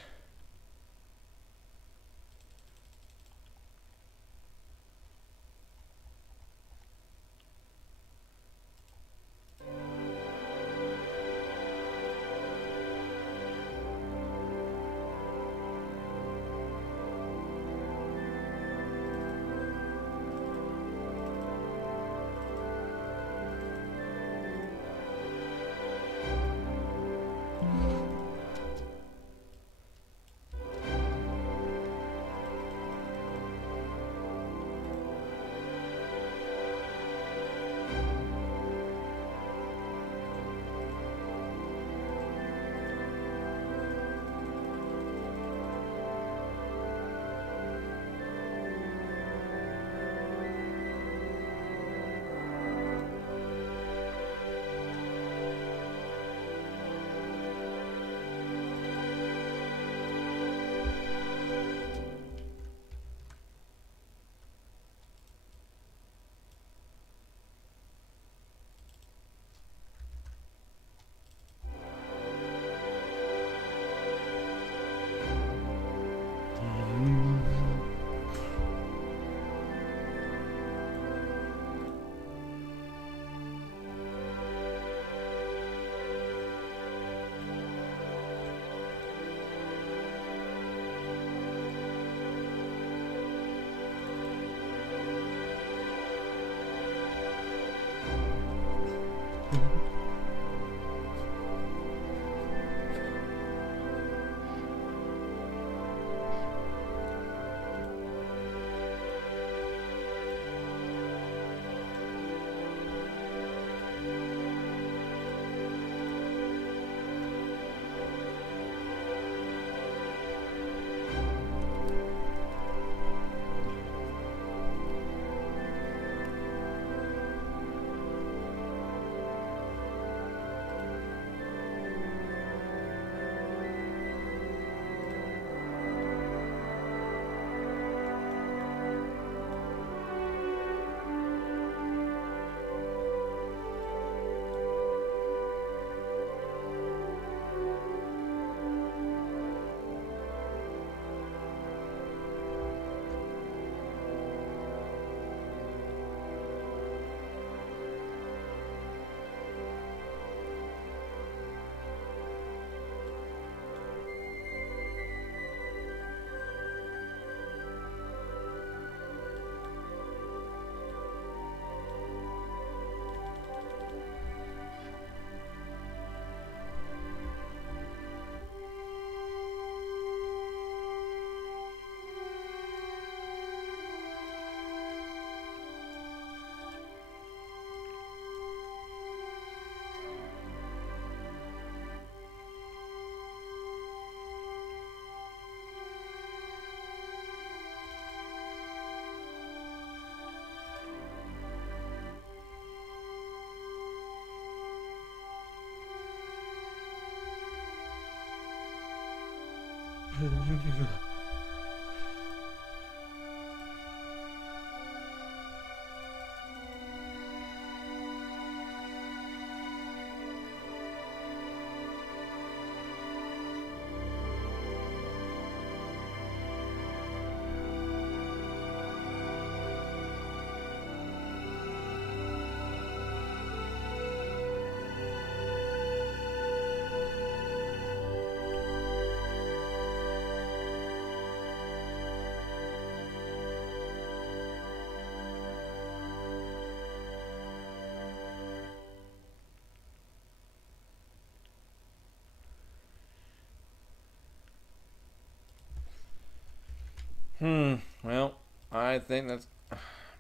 Well, I think that's.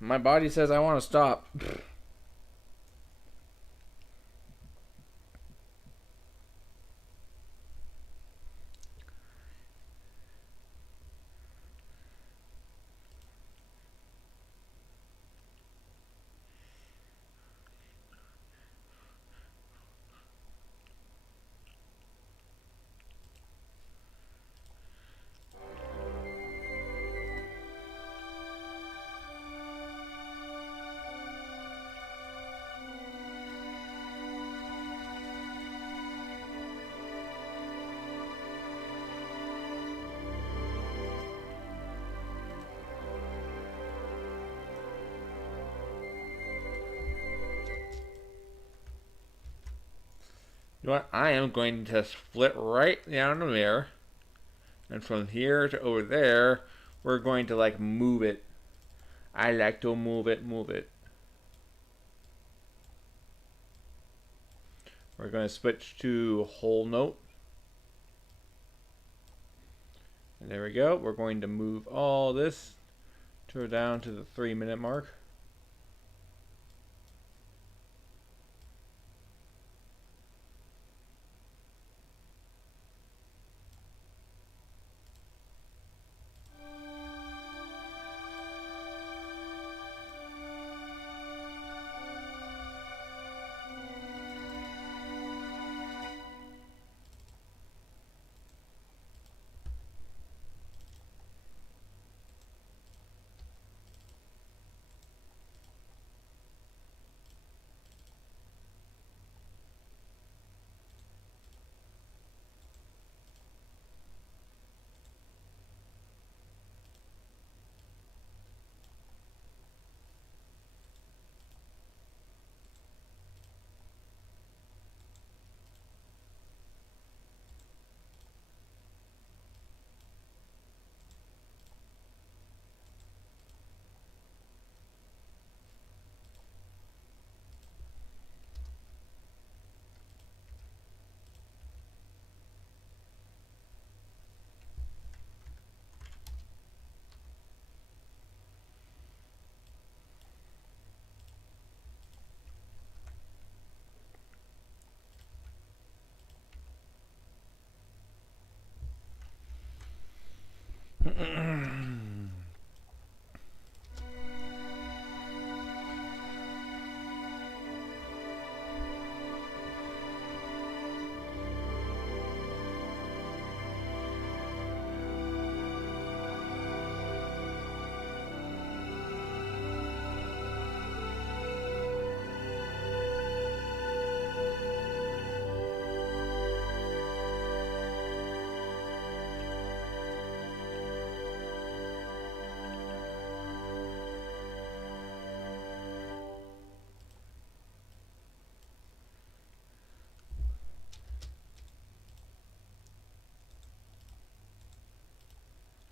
My body says I want to stop. You know what? I am going to split right down the mirror. And from here to over there, we're going to like move it. I like to move it, move it. We're going to switch to whole note. And there we go. We're going to move all this to down to the 3-minute mark.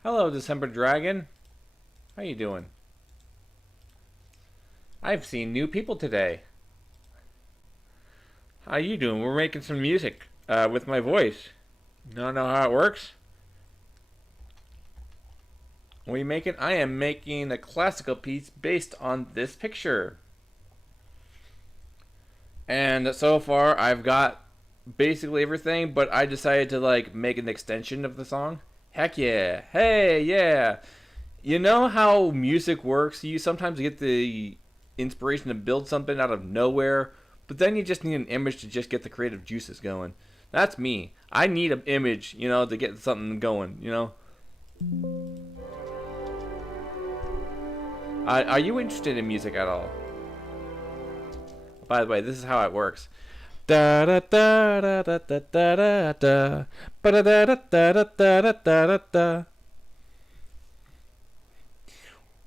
Hello, December Dragon. How you doing? I've seen new people today. How you doing? We're making some music with my voice. You don't know how it works? What are you making? I am making a classical piece based on this picture. And so far, I've got basically everything, but I decided to like make an extension of the song. Heck yeah. Hey, yeah. You know how music works? You sometimes get the inspiration to build something out of nowhere, but then you just need an image to just get the creative juices going. That's me. I need an image, to get something going. Are you interested in music at all? By the way, this is how it works. Da da da da da da da da da da da da da da da da da.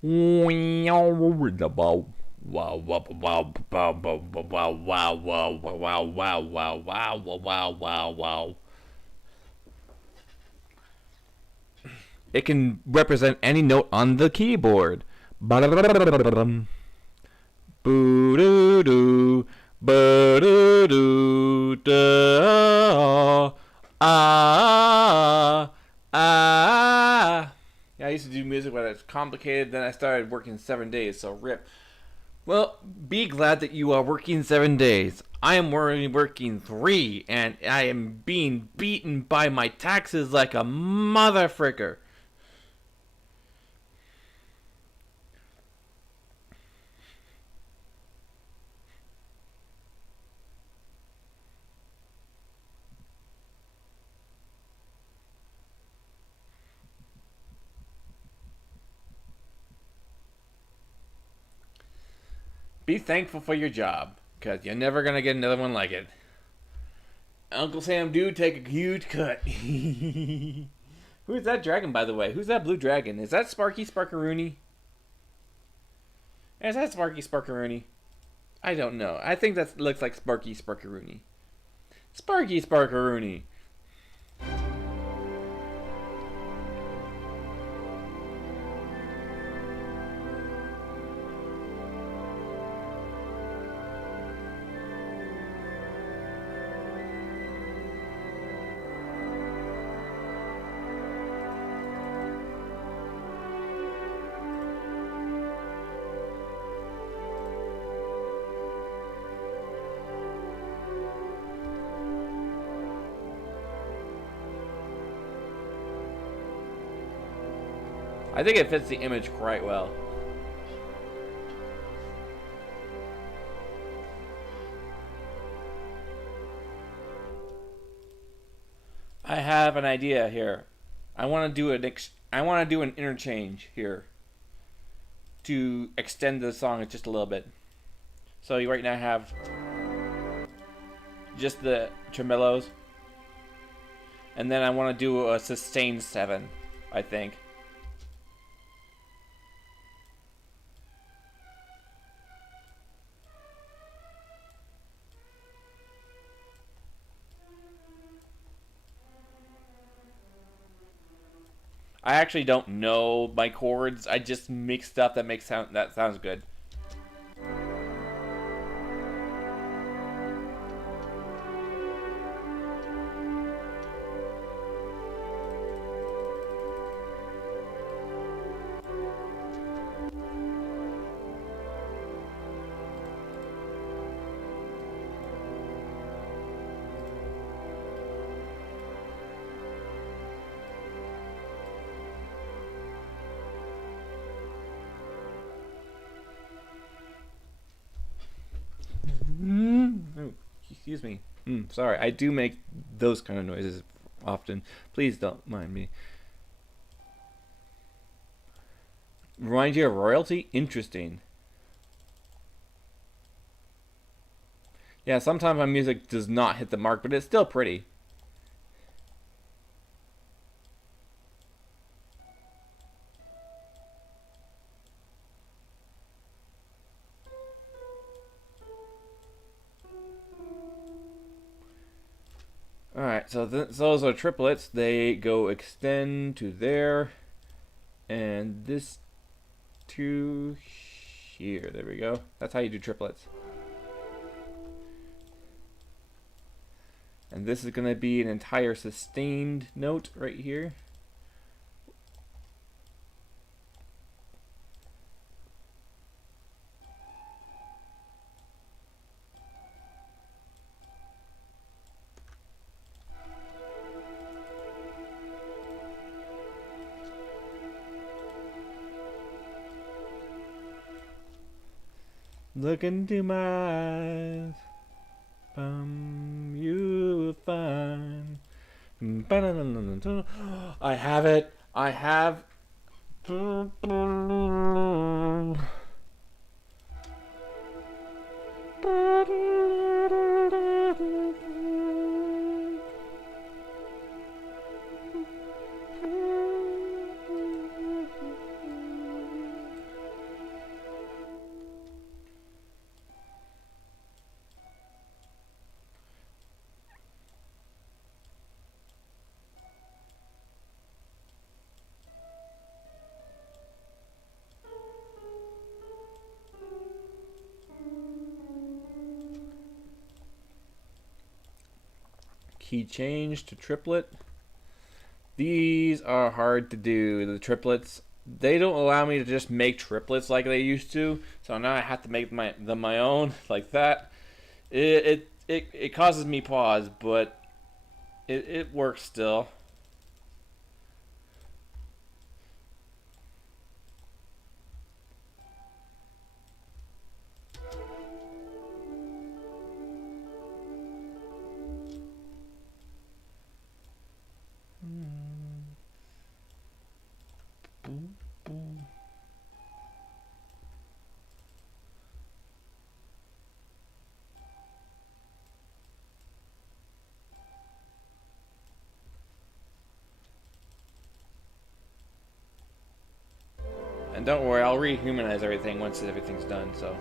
Wow wow wow wow wow wow wow wow wow wow wow wow wow. It can represent any note on the keyboard. Boo doo doo. Ba-do-do, da, ah, ah. Yeah, I used to do music when it's complicated, then I started working 7 days, so rip. Well, be glad that you are working 7 days. I am working 3, and I am being beaten by my taxes like a mother fricker. Be thankful for your job, because you're never going to get another one like it. Uncle Sam do take a huge cut. Who's that dragon, by the way? Who's that blue dragon? Is that Sparky Sparkaroony? Is that Sparky Sparkaroony? I don't know. I think that looks like Sparky Sparkaroony. Sparky Sparkaroony. I think it fits the image quite well. I have an idea here. I want to do an interchange here to extend the song just a little bit. So you right now have just the tremolos, and then I want to do a sustained 7, I think. I actually don't know my chords. I just make stuff that sounds good. Oh, excuse me. Sorry, I do make those kind of noises often. Please don't mind me. Remind you of royalty? Interesting. Yeah, sometimes my music does not hit the mark, but it's still pretty. Alright, so those are triplets. They go extend to there, and this to here. There we go. That's how you do triplets. And this is going to be an entire sustained note right here. Look into my eyes, you will find. I have it. I have. Key change to triplet. These are hard to do, the triplets. They don't allow me to just make triplets like they used to, so now I have to make them my own like that. It causes me pause, but it works still. And don't worry, I'll rehumanize everything once everything's done, so.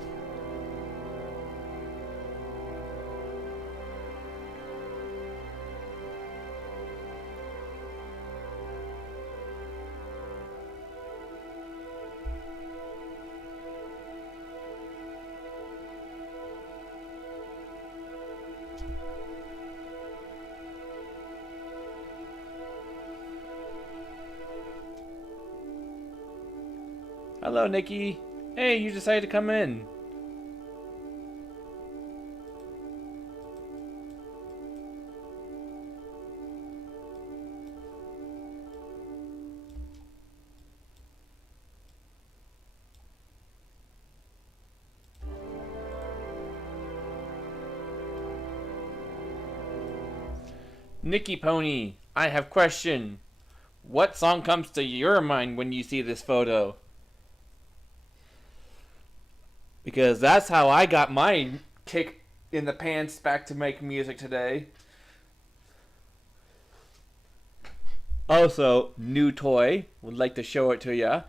Hello, Nikki. Hey, you decided to come in. Nikki Pony, I have question. What song comes to your mind when you see this photo? Because that's how I got my kick in the pants back to make music today. Also, new toy. Would like to show it to ya.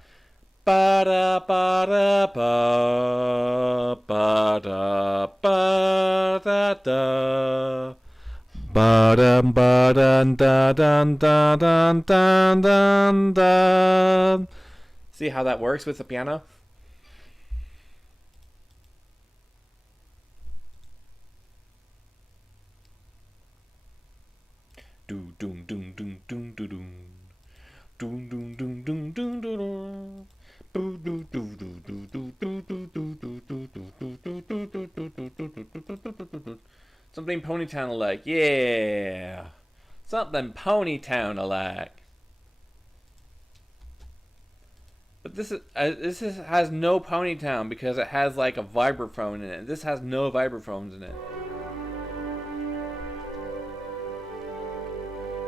Ba da ba da ba ba da ba da da. Ba dum ba dun da dun da dun dun dun dun. See how that works with the piano? Do doom doom doom doom doom doom. Doom doom doom doom doom doom. Something Ponytown like, yeah. Something Ponytown like. But this has no Ponytown because it has like a vibraphone in it. This has no vibraphones in it.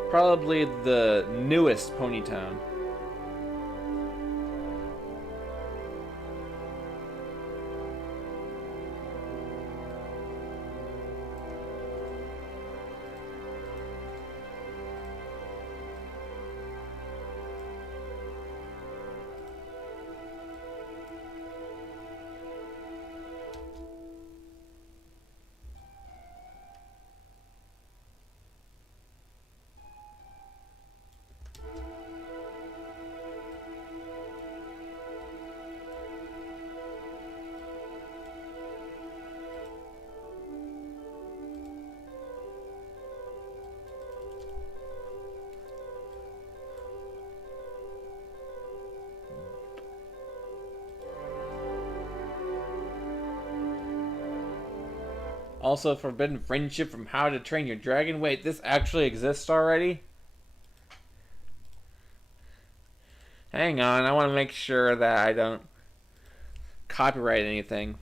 Probably the newest Ponytown. Also, Forbidden Friendship from How to Train Your Dragon. Wait, this actually exists already? Hang on, I want to make sure that I don't copyright anything.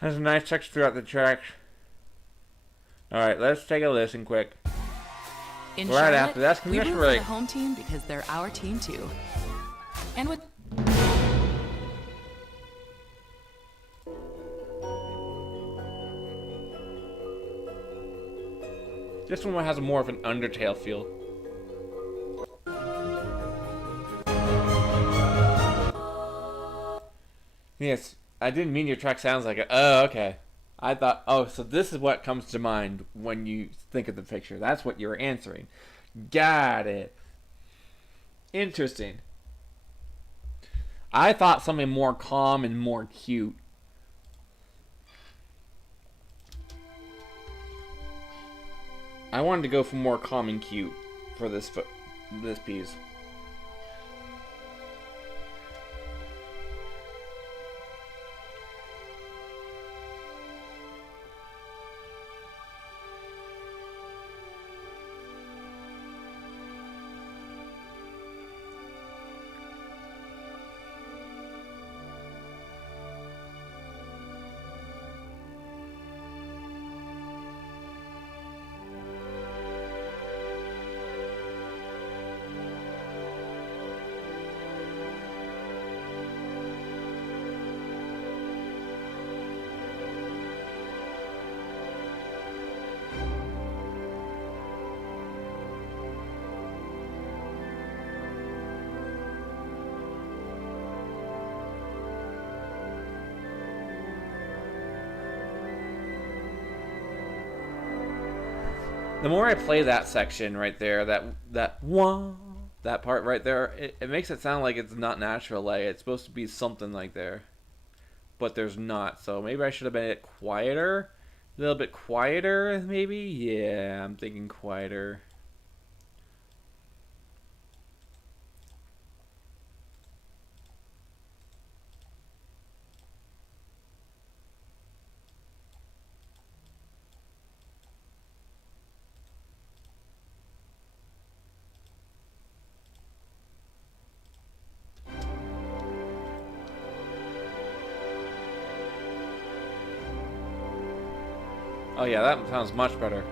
Has a nice text throughout the track. Alright, let's take a listen quick. In Right Charlotte, after that's we root commission for break. the home team because they're our team too. And with This one has more of an Undertale feel. Yes, I didn't mean your track sounds like it. Oh, okay. I thought, oh, so this is what comes to mind when you think of the picture. That's what you're answering. Got it. Interesting. I thought something more calm and more cute. I wanted to go for more calm and cute for this piece. The more I play that section right there, that That part right there, it makes it sound like it's not natural. Like it's supposed to be something like there, but there's not. So maybe I should have made it quieter, a little bit quieter, maybe. Yeah, I'm thinking quieter. Oh yeah, that sounds much better.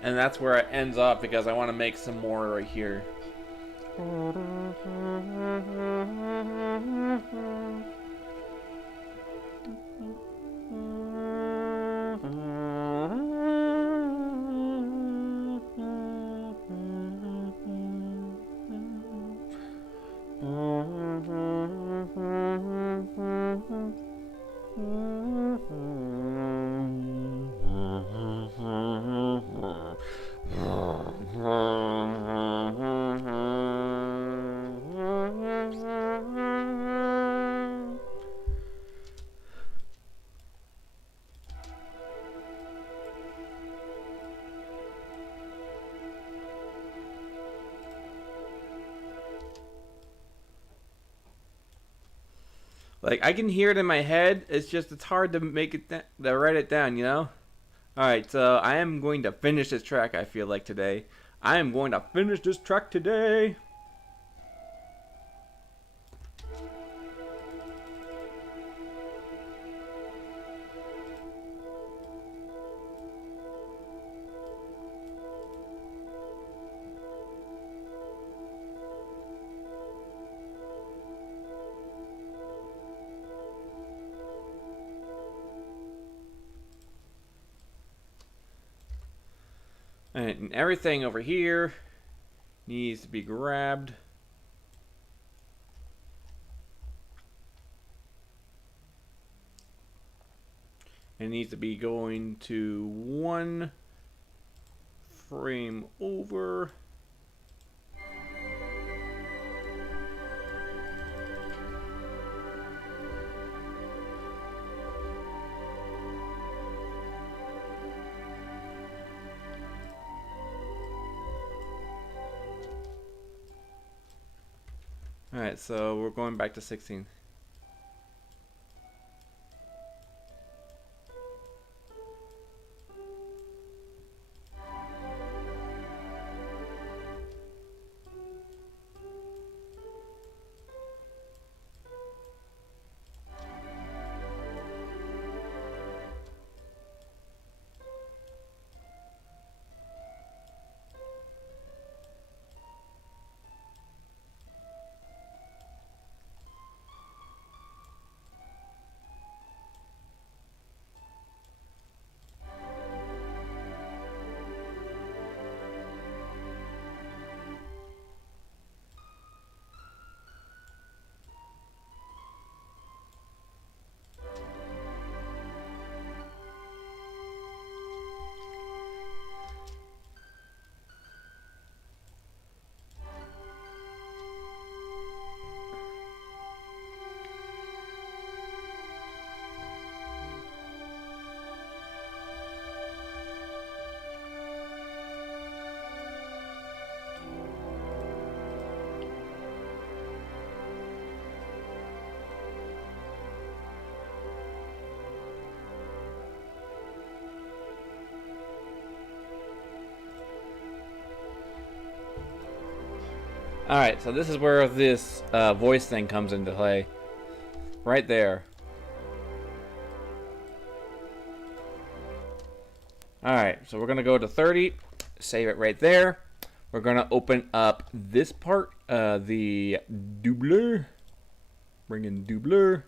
And that's where it ends up because I want to make some more right here. Like I can hear it in my head. It's hard to make it to write it down. You know. All right, so I am going to finish this track. I feel like today. I am going to finish this track today. And everything over here needs to be grabbed. It needs to be going to one frame over. Alright, so we're going back to 16. Alright, so this is where this voice thing comes into play. Right there. Alright, so we're going to go to 30. Save it right there. We're going to open up this part. The doubler. Bring in doubler.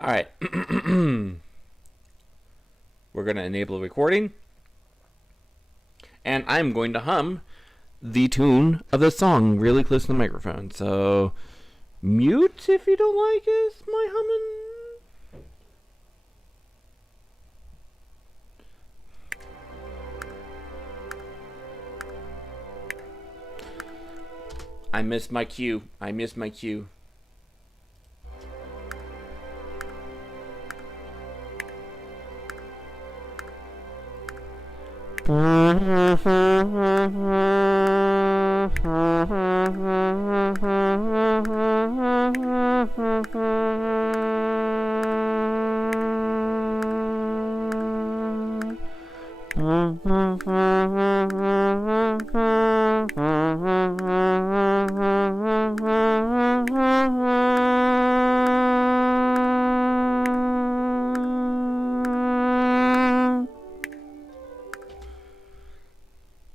Alright. We're going to enable recording. And I'm going to hum the tune of the song really close to the microphone. So, mute if you don't like it, my humming. I missed my cue. I missed my cue.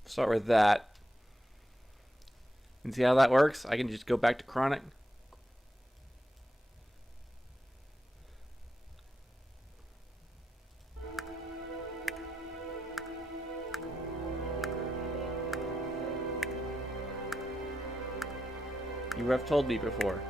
Start with that. And see how that works? I can just go back to chronic. You have told me before.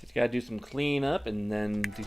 Just gotta do some cleanup and then do...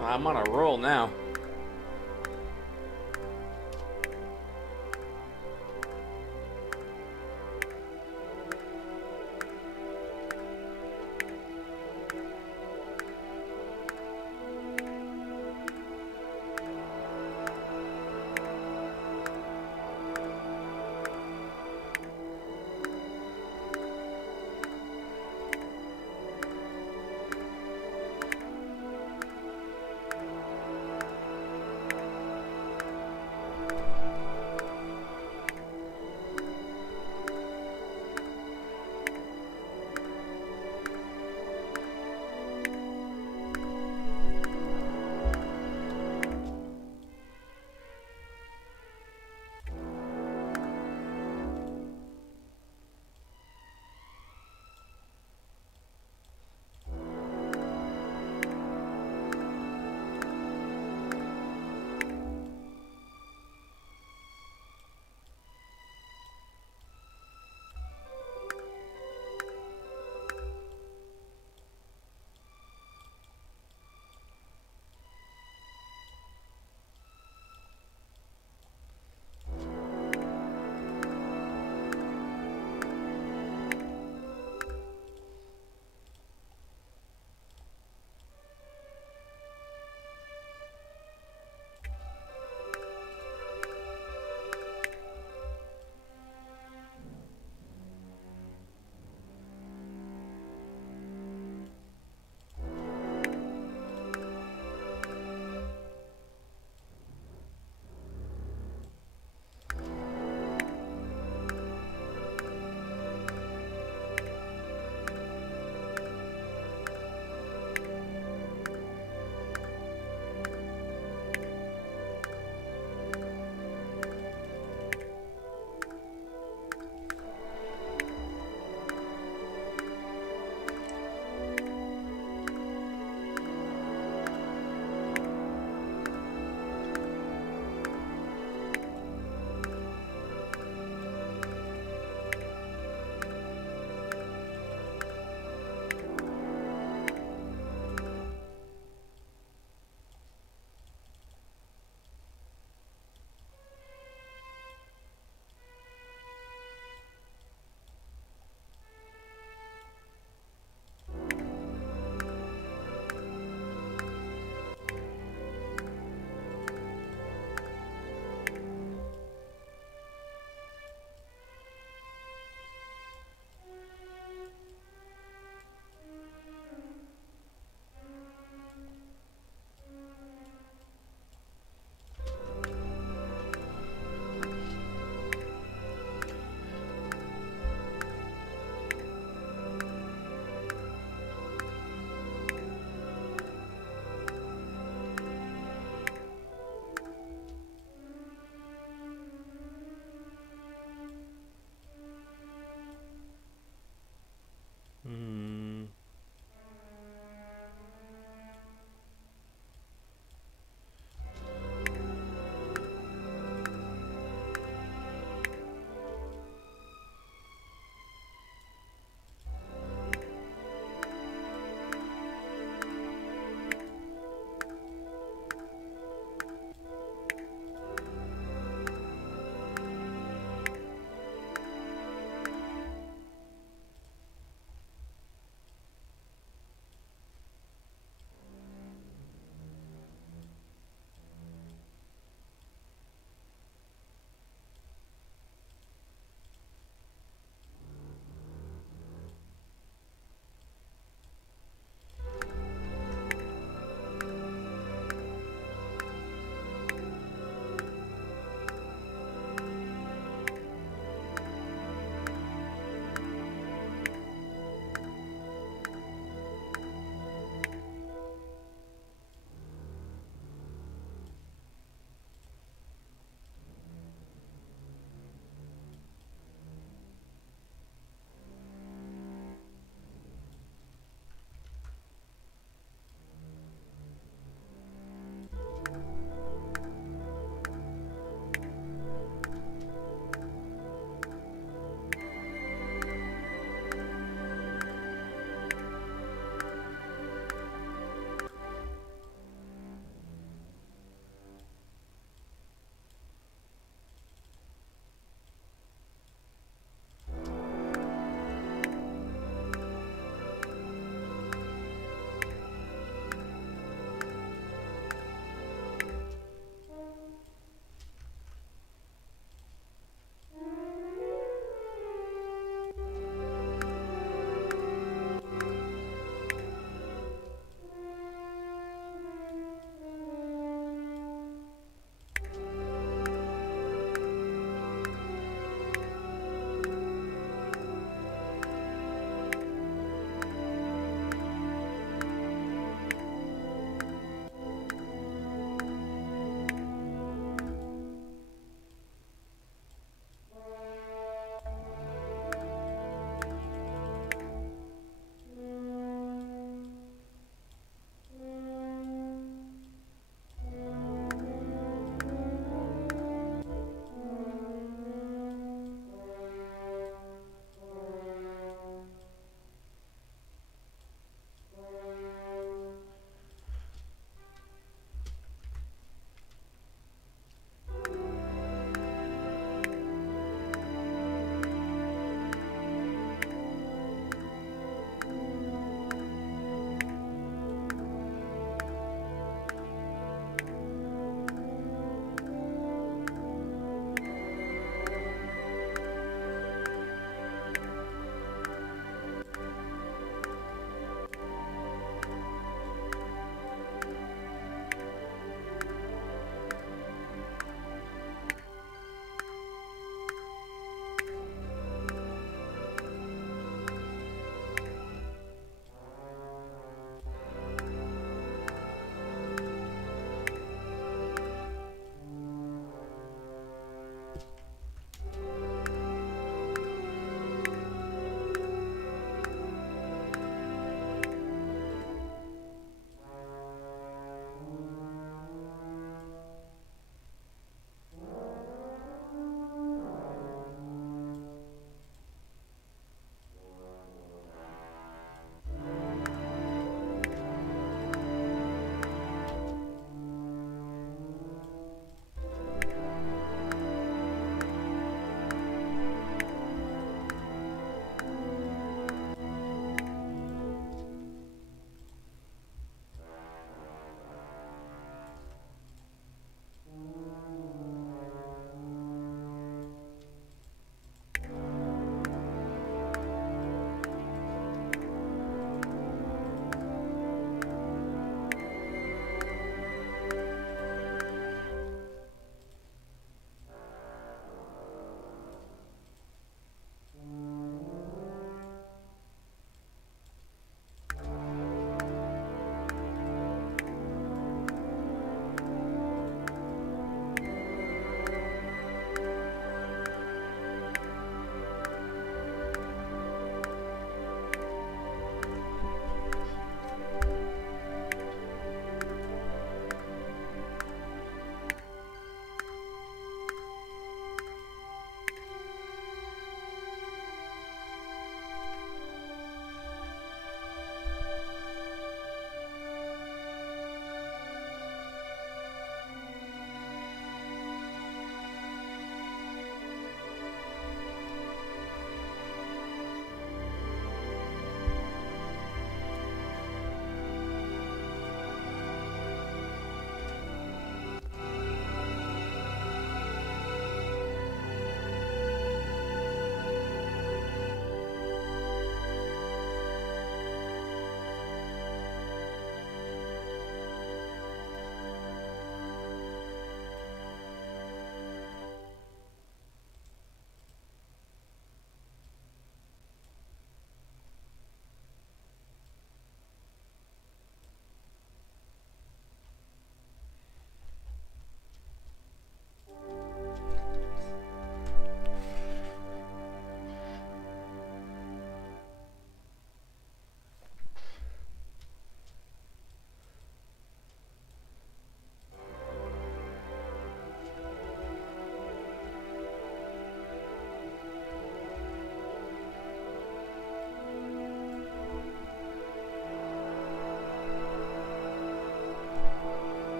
I'm on a roll now.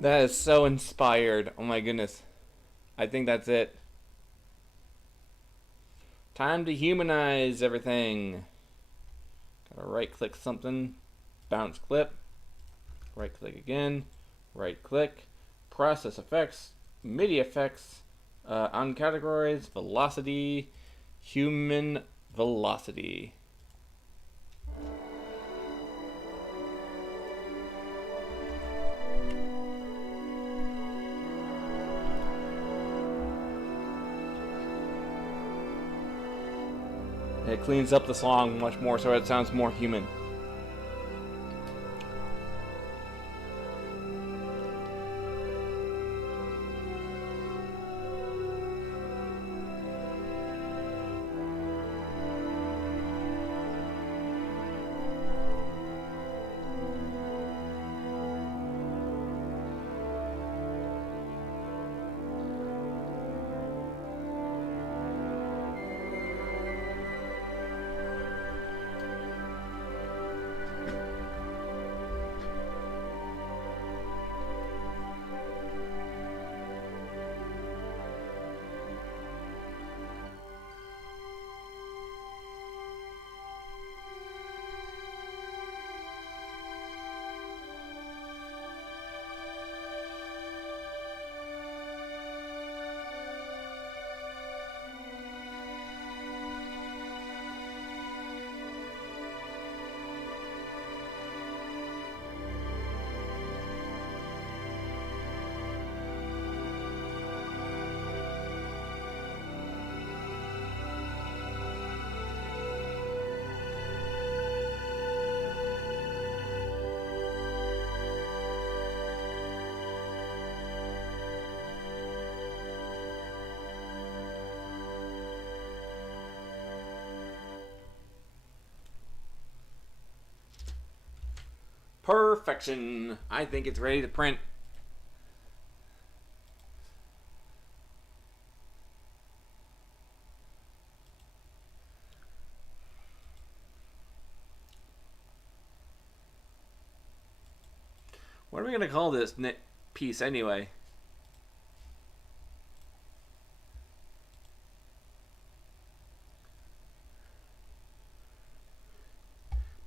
That is so inspired. Oh my goodness. I think that's it. Time to humanize everything. Gotta right click something. Bounce clip. Right click again. Right click. Process effects. MIDI effects. Uncategorize. Velocity. Human velocity. It cleans up the song much more so it sounds more human. Perfection. I think it's ready to print. What are we going to call this piece anyway?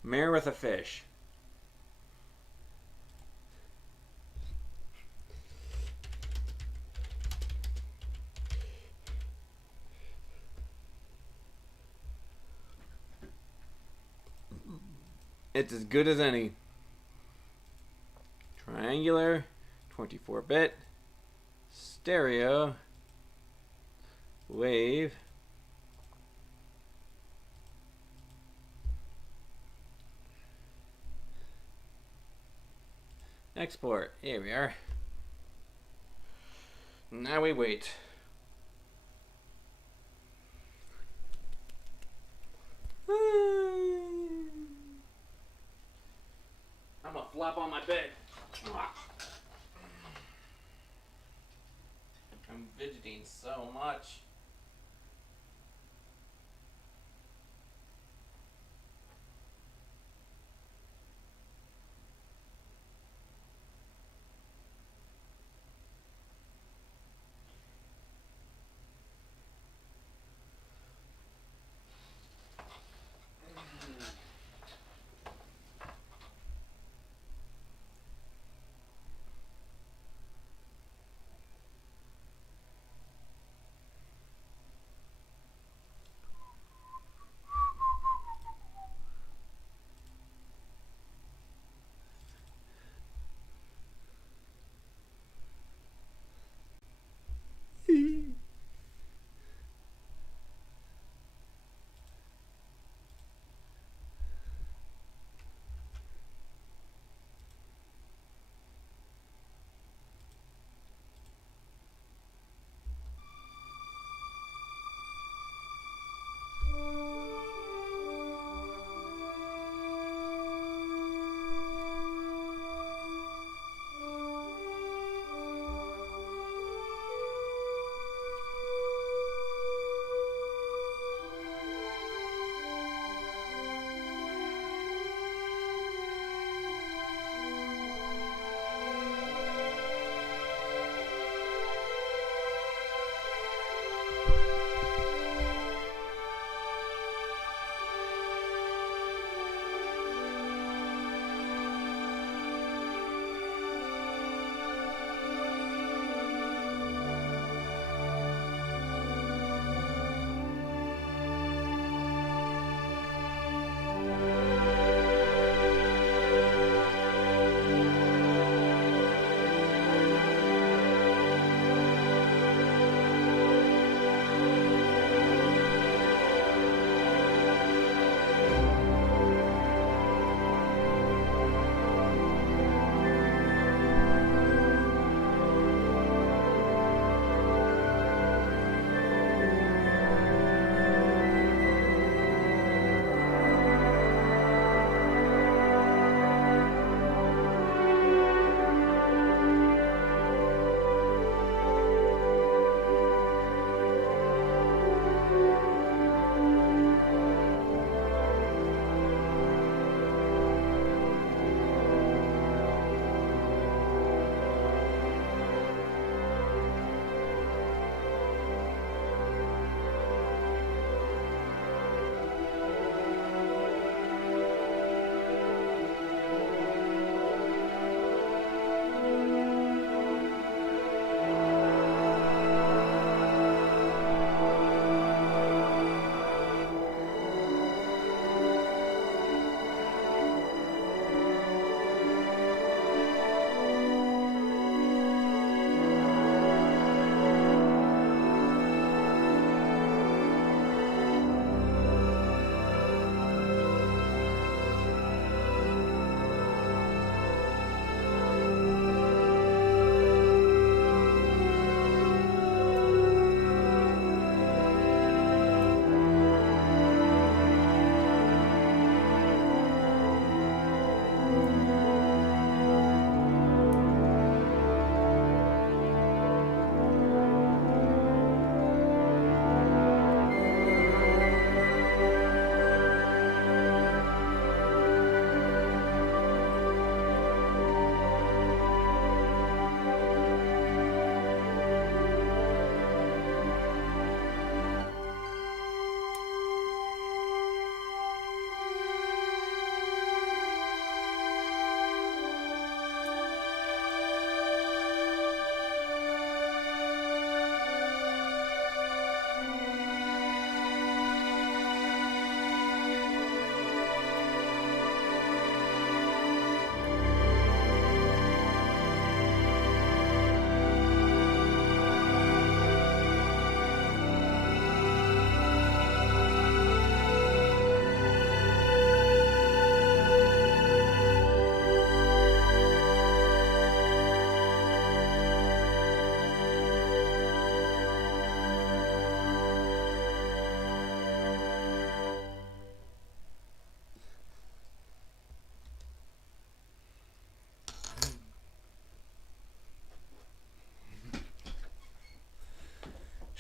Mare with a fish. It's as good as any. Triangular, 24-bit, stereo, wave, export. Here we are. Now we wait. I'm gonna flop on my bed. I'm fidgeting so much.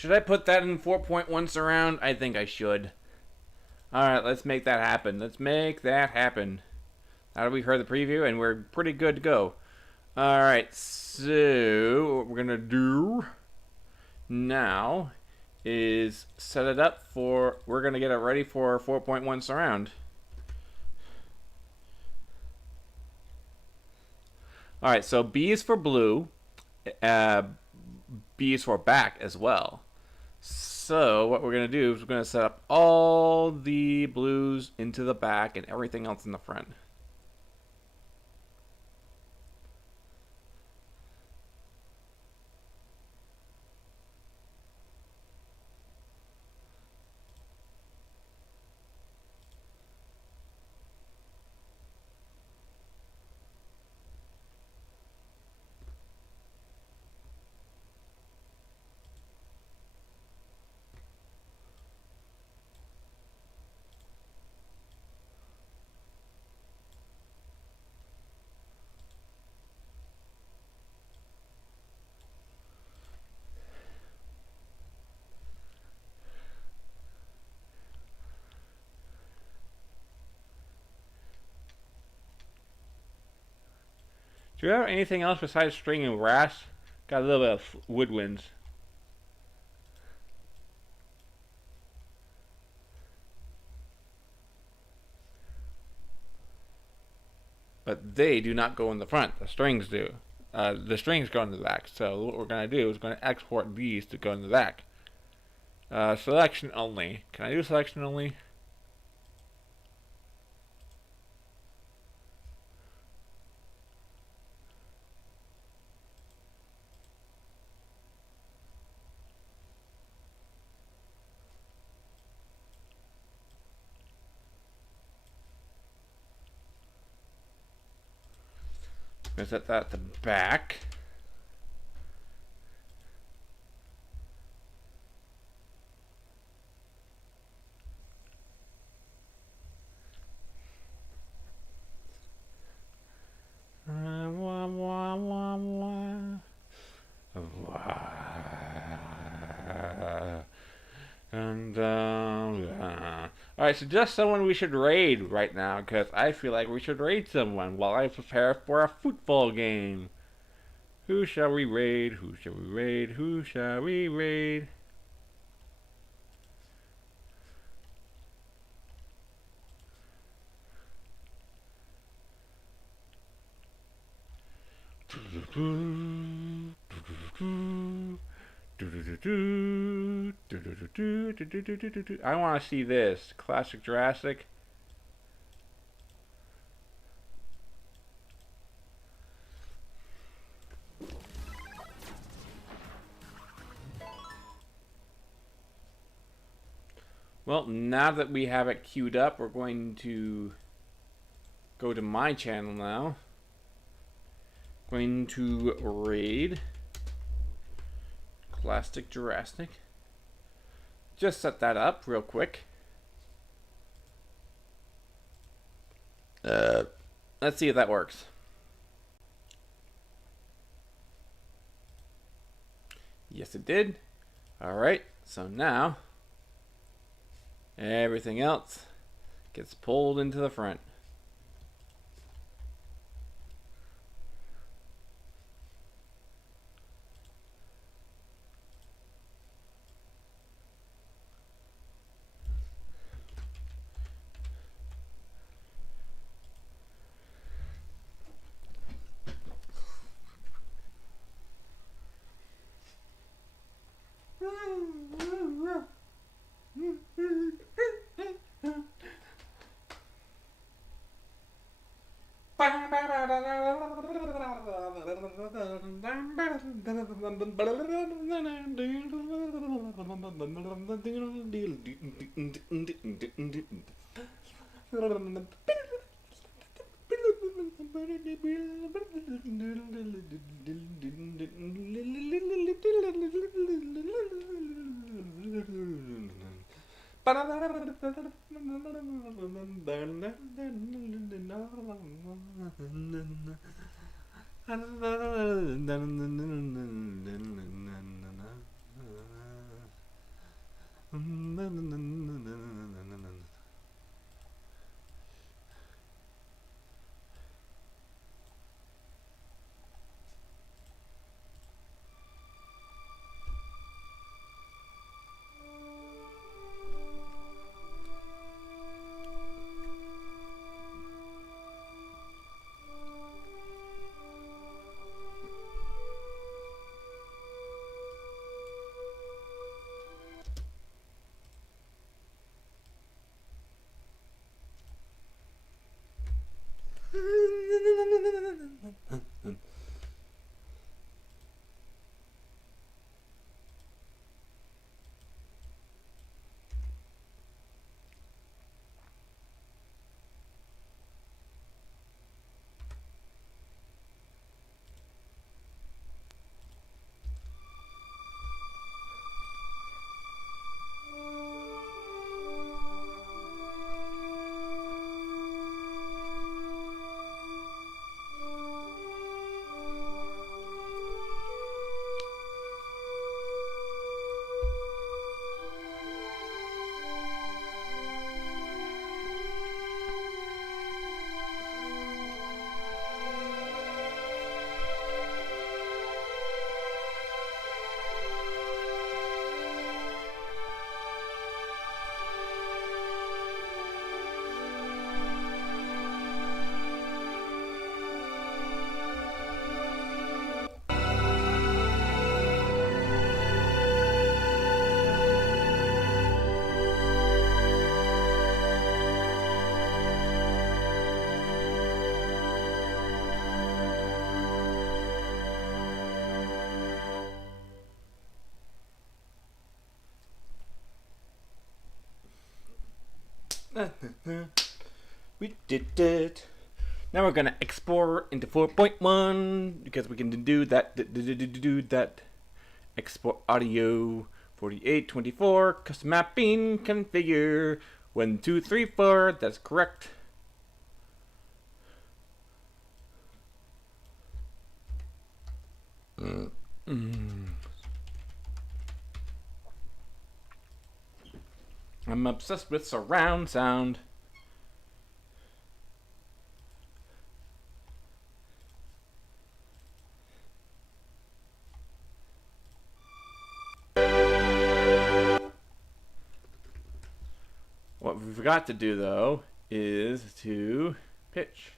Should I put that in 4.1 surround? I think I should. Alright, let's make that happen. Let's make that happen. Now that we heard the preview, and we're pretty good to go. Alright, so what we're going to do now is set it up for, we're going to get it ready for 4.1 surround. Alright, so B is for blue. B is for back as well. So what we're going to do is we're going to set up all the blues into the back and everything else in the front. Do you have anything else besides string and brass? Got a little bit of woodwinds. But they do not go in the front. The strings do. The strings go in the back. So what we're going to do is going to export these to go in the back. Selection only. Can I do selection only? I'm going to set that at the back. And alright, so just someone we should raid right now, because I feel like we should raid someone while I prepare for a football game. Who shall we raid? Who shall we raid? Who shall we raid? I want to see this classic Jurassic. Well, now that we have it queued up, we're going to go to my channel now. Going to raid Classic Jurassic. Just set that up real quick. Let's see if that works. Yes, it did. Alright, so now everything else gets pulled into the front. We did it. Now we're gonna explore into 4.1 because we can do that. Export audio 4824 custom mapping configure 1 2 3 4. That's correct. I'm obsessed with surround sound. What we forgot to do though is to pitch.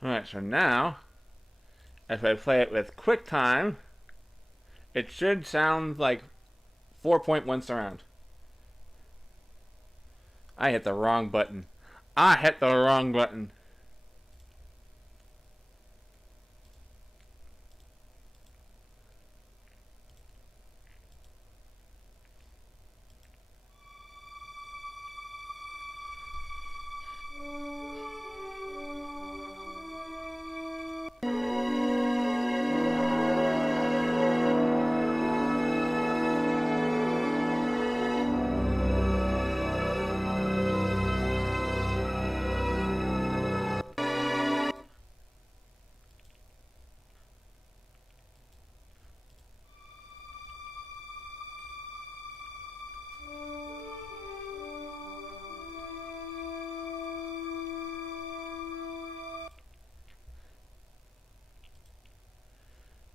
Alright, so now, if I play it with QuickTime, it should sound like 4.1 surround. I hit the wrong button. I hit the wrong button.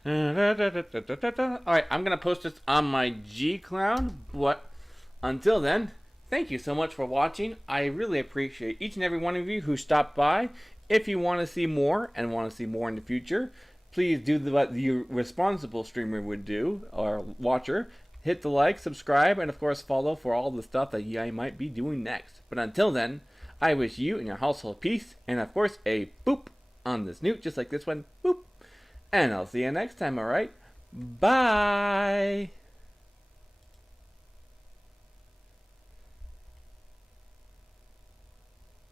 Alright, I'm gonna post this on my G Cloud, but Until then, thank you so much for watching. I really appreciate each and every one of you who stopped by. If you want to see more and want to see more in the future, please do what the responsible streamer would do, or watcher. Hit the like, subscribe, and of course follow for all the stuff that I might be doing next. But until then, I wish you and your household peace, and of course a boop on this newt, just like this one, boop. And I'll see you next time, alright? Bye!